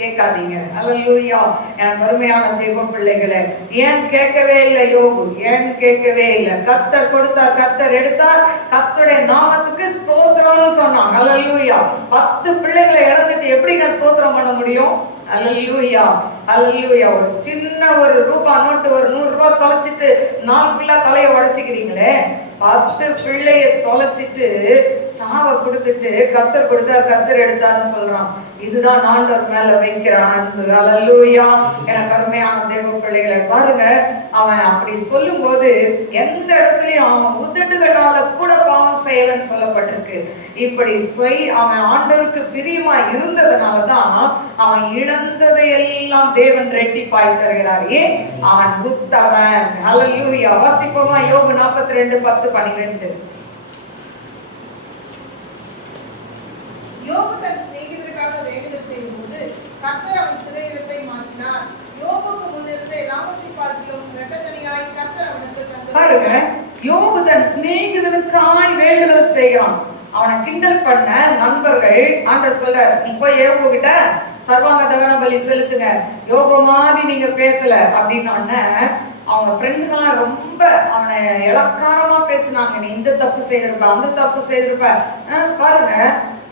கேட்காதீங்க. அல்லேலூயா. என் பெருமையான தெய்வ பிள்ளைகளே, ஏன் கேட்கவே இல்லை யோபு? ஏன் கேட்கவே இல்லை? கர்த்தர் கொடுத்தார், கர்த்தர் எடுத்தார், கர்த்தருடைய நாமத்துக்கு ஸ்தோத்திரம்னு சொன்னான். அல்லேலூயா. 10 பிள்ளைகளை இழந்துட்டு எப்படிங்க ஸ்தோத்திரம் பண்ண முடியும்? அல்லேலூயா. அல்லேலூயா. ஒரு சின்ன ஒரு ரூபாய் நோட்டு, ஒரு 100 ரூபாய் தொலைச்சிட்டு நாள் ஃபுல்லா தலையை உடைச்சிக்கிறீங்களே, 10 பிள்ளைய தொலைச்சிட்டு சாவை கொடுத்துட்டு கர்த்தர் கொடுத்தார் கர்த்தர் எடுத்தார்னு சொல்றான். இதுதான் ஆண்டவர் மேல வைக்கிற அன்பு. அல்லேலூயா. எனக்கு அருமையான தேவ பிள்ளைகளை பாருங்க, அவன் அப்படி சொல்லும் போது எந்த இடத்துலயும் அவன் உதடுகளால கூட பாவம் செய்யலன்னு சொல்லப்பட்டிருக்கு. இப்படி அவன் ஆண்டவருக்கு பிரியமா இருந்ததுனாலதான் அவன் இழந்ததை எல்லாம் தேவன் ரெட்டிப்பாய் தருகிறார். ஏன்? அவன் புத்தவன். அல்லேலூயா. வாசிப்போமா யோபு 42:10-12. யோபு தன் சிநேகிதருக்காக வேண்டுதல் செய்யும்போது கர்த்தர் அவன் சிறையிருப்பை மாற்றினார். யோபுக்கு முன்னிருந்த எல்லாவற்றை பார்க்கிலும் இரட்டத்தனியாய் கர்த்தர் அவனுக்கு தந்தது. பாருங்க, யோபு தன் சிநேகிதனுக்காய் வேண்டுதல் செய்கிறான். அவனை கிண்டல் பண்ண நண்பர்கள் ஆண்டவர் சொல்றார், நீ போய் யோபு கிட்ட சர்வாங்க தகன பலி செலுத்துங்க, யோபு மாதிரி நீங்க பேசல அப்படின்னோடனே அவங்க ஃப்ரெண்டுங்கெல்லாம் ரொம்ப அவனை இலக்காரமா பேசினாங்க. நீ இந்த தப்பு செய்திருப்ப, அந்த தப்பு செய்திருப்ப. பாருங்க,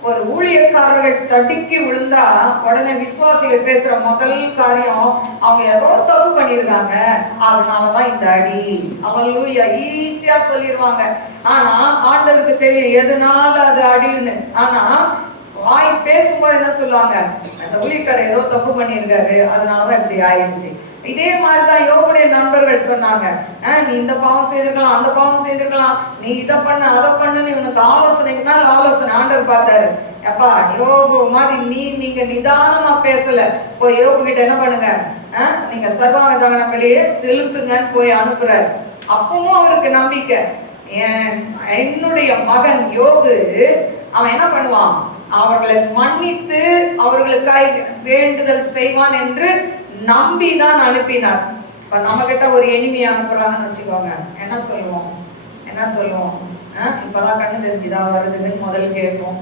ஒரு ஊழியக்காரர்கள் தடுக்கி விழுந்தா உடனே விசுவாசிகள் பேசுற முதல் காரியம் அவங்க ஏதோ தப்பு பண்ணிருக்காங்க, அதனாலதான் இந்த அடி. அல்லேலூயா. ஈஸியா சொல்லிடுவாங்க. ஆனா ஆண்டவருக்கு தெரியும் எதனால அது அடின்னு. ஆனா வாய் பேசும்போது என்ன சொல்லுவாங்க, அந்த ஊழியக்காரர் ஏதோ தப்பு பண்ணியிருக்காரு, அதனாலதான் இப்படி ஆயிடுச்சு. இதே மாதிரிதான் யோபுடைய நண்பர்கள் சொன்னாங்க, நீ இந்த பாவம் செய்திருக்கலாம், அந்த பாவம் செய்திருக்கலாம், நீ இதை பண்ண அதை பண்ணுன்னு இவனுக்கு ஆலோசனைக்கு மேல ஆலோசனை. ஆண்டவர் பார்த்தாரு, அப்பா யோபு மாதிரி நீங்க நிதானமா பேசல, போய் யோபு கிட்ட என்ன பண்ணுங்க, நீங்க சர்வாங்க தகன பலியை செலுத்துங்கன்னு போய் அனுப்புறாரு. அப்பவும் அவருக்கு நம்பிக்கை, என்னுடைய மகன் யோபு அவன் என்ன பண்ணுவான், அவர்களை மன்னித்து அவர்களுக்காய் வேண்டுதல் செய்வான் என்று நம்பிதான் அனுப்பினார். இப்ப நம்ம கிட்ட ஒரு எனிமி அனுப்புறாங்கன்னு வச்சுக்கோங்க, என்ன சொல்லுவோம்? இப்பதான் கண்ணு தெரிஞ்சுதா வருதுன்னு முதல் கேட்போம்.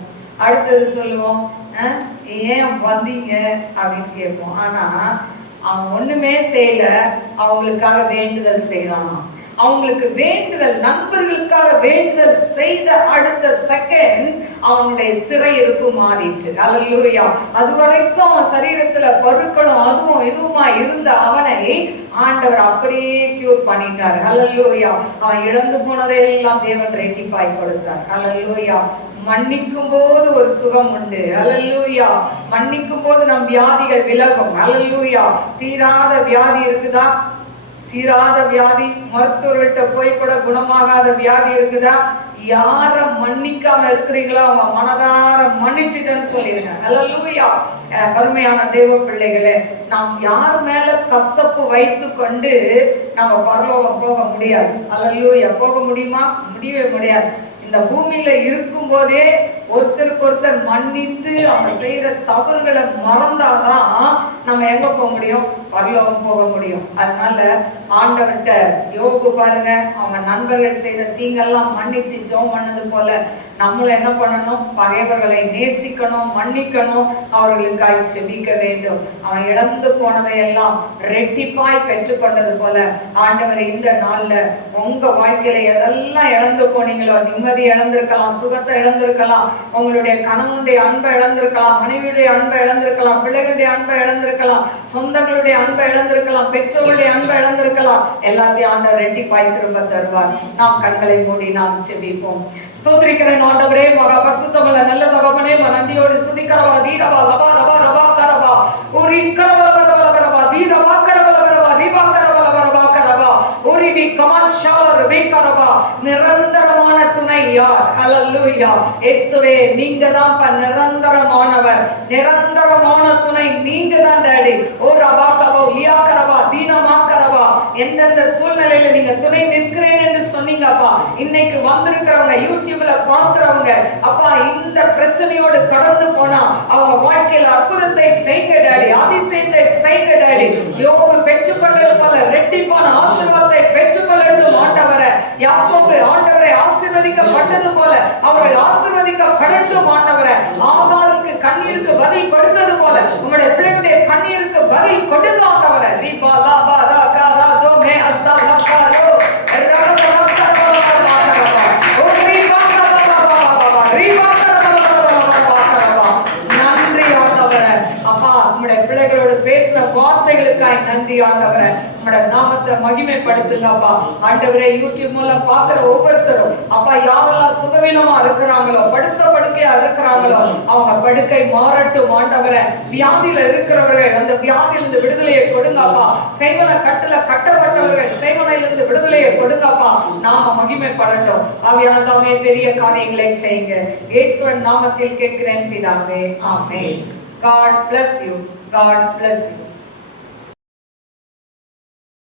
அடுத்தது சொல்லுவோம், ஏன் வந்தீங்க அப்படின்னு கேட்போம். ஆனா அவன் ஒண்ணுமே செய்யல, அவங்களுக்காக வேண்டுதல் செய்யலாம். அவங்களுக்கு வேண்டுதல், நண்பர்களுக்காக வேண்டுதல் செய்த அடுத்த செகண்ட் அவனுடைய சிறையிருப்பு மாறிட்டு. அல்லேலூயா. அதுவரைக்கும் அவன் சரீரத்துல பருக்களும் அதுவும் இதுவுமா இருந்த அவனை ஆண்டவர் அப்படியே கியூர் பண்ணிட்டார். அல்லேலூயா. அவன் இழந்து போனதை எல்லாம் தேவன் ரெட்டிப்பாய் கொடுத்தார். அல்லேலூயா. மன்னிக்கும் போது ஒரு சுகம் உண்டு. அல்லேலூயா. மன்னிக்கும் போது நம் வியாதிகள் விலகும். அல்லேலூயா. தீராத வியாதி இருக்குதா? தீராத வியாதி, மருத்துவர்கள்ட்ட போய் கூட குணமாகாத வியாதி இருக்குதா? யார மன்னிக்காம இருக்கிறீங்களோ அவங்க மனதார மன்னிச்சுட்டேன்னு சொல்லிருங்க. அல்லேலூயா. கருமையான தேவ பிள்ளைகளே, நாம் யார் மேல கசப்பு வைத்து கொண்டு நம்ம பரலோகம் போக முடியாது. அல்லேலூயா. போக முடியுமா? முடியவே முடியாது. இந்த பூமியில இருக்கும் போதே ஒருத்தருக்கு ஒருத்தர் மன்னித்து அவங்க செய்யற தவறுகளை மறந்தாதான் நம்ம எங்க போக முடியும்? பரலோகம் போக முடியும். அதனால ஆண்டவர்கிட்ட யோபு பாருங்க, அவங்க நண்பர்கள் செய்த தீங்கெல்லாம் மன்னிச்சு ஜெபம் பண்ணது போல நம்மள என்ன பண்ணணும்? பகைவர்களை நேசிக்கணும், மன்னிக்கணும், அவர்களுக்காய் செபிக்க வேண்டும். அவன் இழந்து போனதை எல்லாம் ரெட்டிப்பாய் பெற்றுக்கொண்டது போல ஆண்டவரை இந்த நாள்ல உங்க வாழ்க்கையில எதெல்லாம் இழந்து போனீங்களோ, நிம்மதி இழந்திருக்கலாம், சுகத்தை இழந்திருக்கலாம், உங்களுடைய கணவனுடைய அன்பை இழந்திருக்கலாம், மனைவியுடைய அன்பை இழந்திருக்கலாம், பிள்ளைகளுடைய அன்பை இழந்திருக்கலாம், சொந்தங்களுடைய அன்பை இழந்திருக்கலாம், பெற்றோருடைய அன்பை இழந்திருக்கலாம். எல்லாத்தையும் ஆண்டவர் ரெட்டிப்பாய் திரும்ப தருவார். நாம் கண்களை மூடி நாம் செபிப்போம். ஸ்தோத்திரிக்கிறேன் ஆண்டவரே, மகா பரிசுத்தமுள்ள நல்ல தகப்பனே, நன்றியோடு ஸ்துதிக்கிறவா தீரவா லவா ரவா ரவா கரவா ஒரு கரவா கரவா கரவா தீரவா கரவா கரவா தீபா கரவா கரவா கரவா ஒரு பி கமால் ஷார் கரவா நிரந்தரமான துணை யார்? அல்லேலூயா. இயேசுவே, நீங்க தான் நிரந்தரமானவர், நிரந்தரமான துணை நீங்க தான் டாடி. ஓ ரவா கரவா லியா கரவா தீனமா கரவா எந்தெந்த சூழ்நிலையில நீங்க துணை நிற்கிறேன் என்று சொன்னீங்க அப்பா. இன்னைக்கு வந்திருக்கிறவங்க, யூடியூப்ல பாக்குறவங்க அப்பா, இந்த பிரச்சனையோடு கடந்து போனா அவங்க வாழ்க்கையில அற்புதத்தை செய்க டாடி, அதிசயத்தை செய்க டாடி. யோபு பெற்றுக்கொண்டது போல ரெட்டிப்பான ஆசீர்வாதத்தை பெற்றுக்கொள்ளட்டும் ஆண்டவரே. யாக்கோபு ஆண்டவரை ஆசீர்வதிக்கப்பட்டது போல அவர்கள் ஆசீர்வதிக்கப்படட்டும் ஆண்டவரே. ஆகாருக்கு கண்ணீருக்கு பதில் கொடுத்தது போல உங்களுடைய பிள்ளைகளுடைய கண்ணீருக்கு பதில் கொடுங்க ஆண்டவரே. ரீபா லாபா ரா கா ரா தோ மே அஸ்ஸா லா கா ரோ ரா ரா ரா கா ரா ரா ரா ஓ ரீபா ரா ரா ரா ரா ரீபா ரா ரா ரா ரா. நன்றி ஆண்டவரே. அப்பா, உங்களுடைய பிள்ளைகளோடு பேசுற வார்த்தைகளுக்காய் நன்றி ஆண்டவரே. உம்முடைய நாமத்தை மகிமைப்படுத்துங்கப்பா. ஆண்டவரே, யூடியூப் மூலம் பார்க்கிற ஒவ்வொருத்தரும் அப்பா யாரெல்லாம் சுகவீனமா இருக்கிறாங்களோ, படுத்த படுக்கையா இருக்கிறாங்களோ, அவங்க படுக்கை மாறட்டும் ஆண்டவரே. வியாதியில இருக்கிறவர்கள் அந்த வியாதியிலிருந்து விடுதலையை கொடுங்கப்பா. செய்வன கட்டுல கட்டப்பட்டவர்கள் செய்வனையிலிருந்து விடுதலையை கொடுங்கப்பா. நாம மகிமைப்படட்டும். ஆவியானவரே, பெரிய காரியங்களை செய்யுங்க. இயேசுவின் நாமத்தில் கேட்கிறேன் பிதாவே, ஆமென். God bless you. God bless you.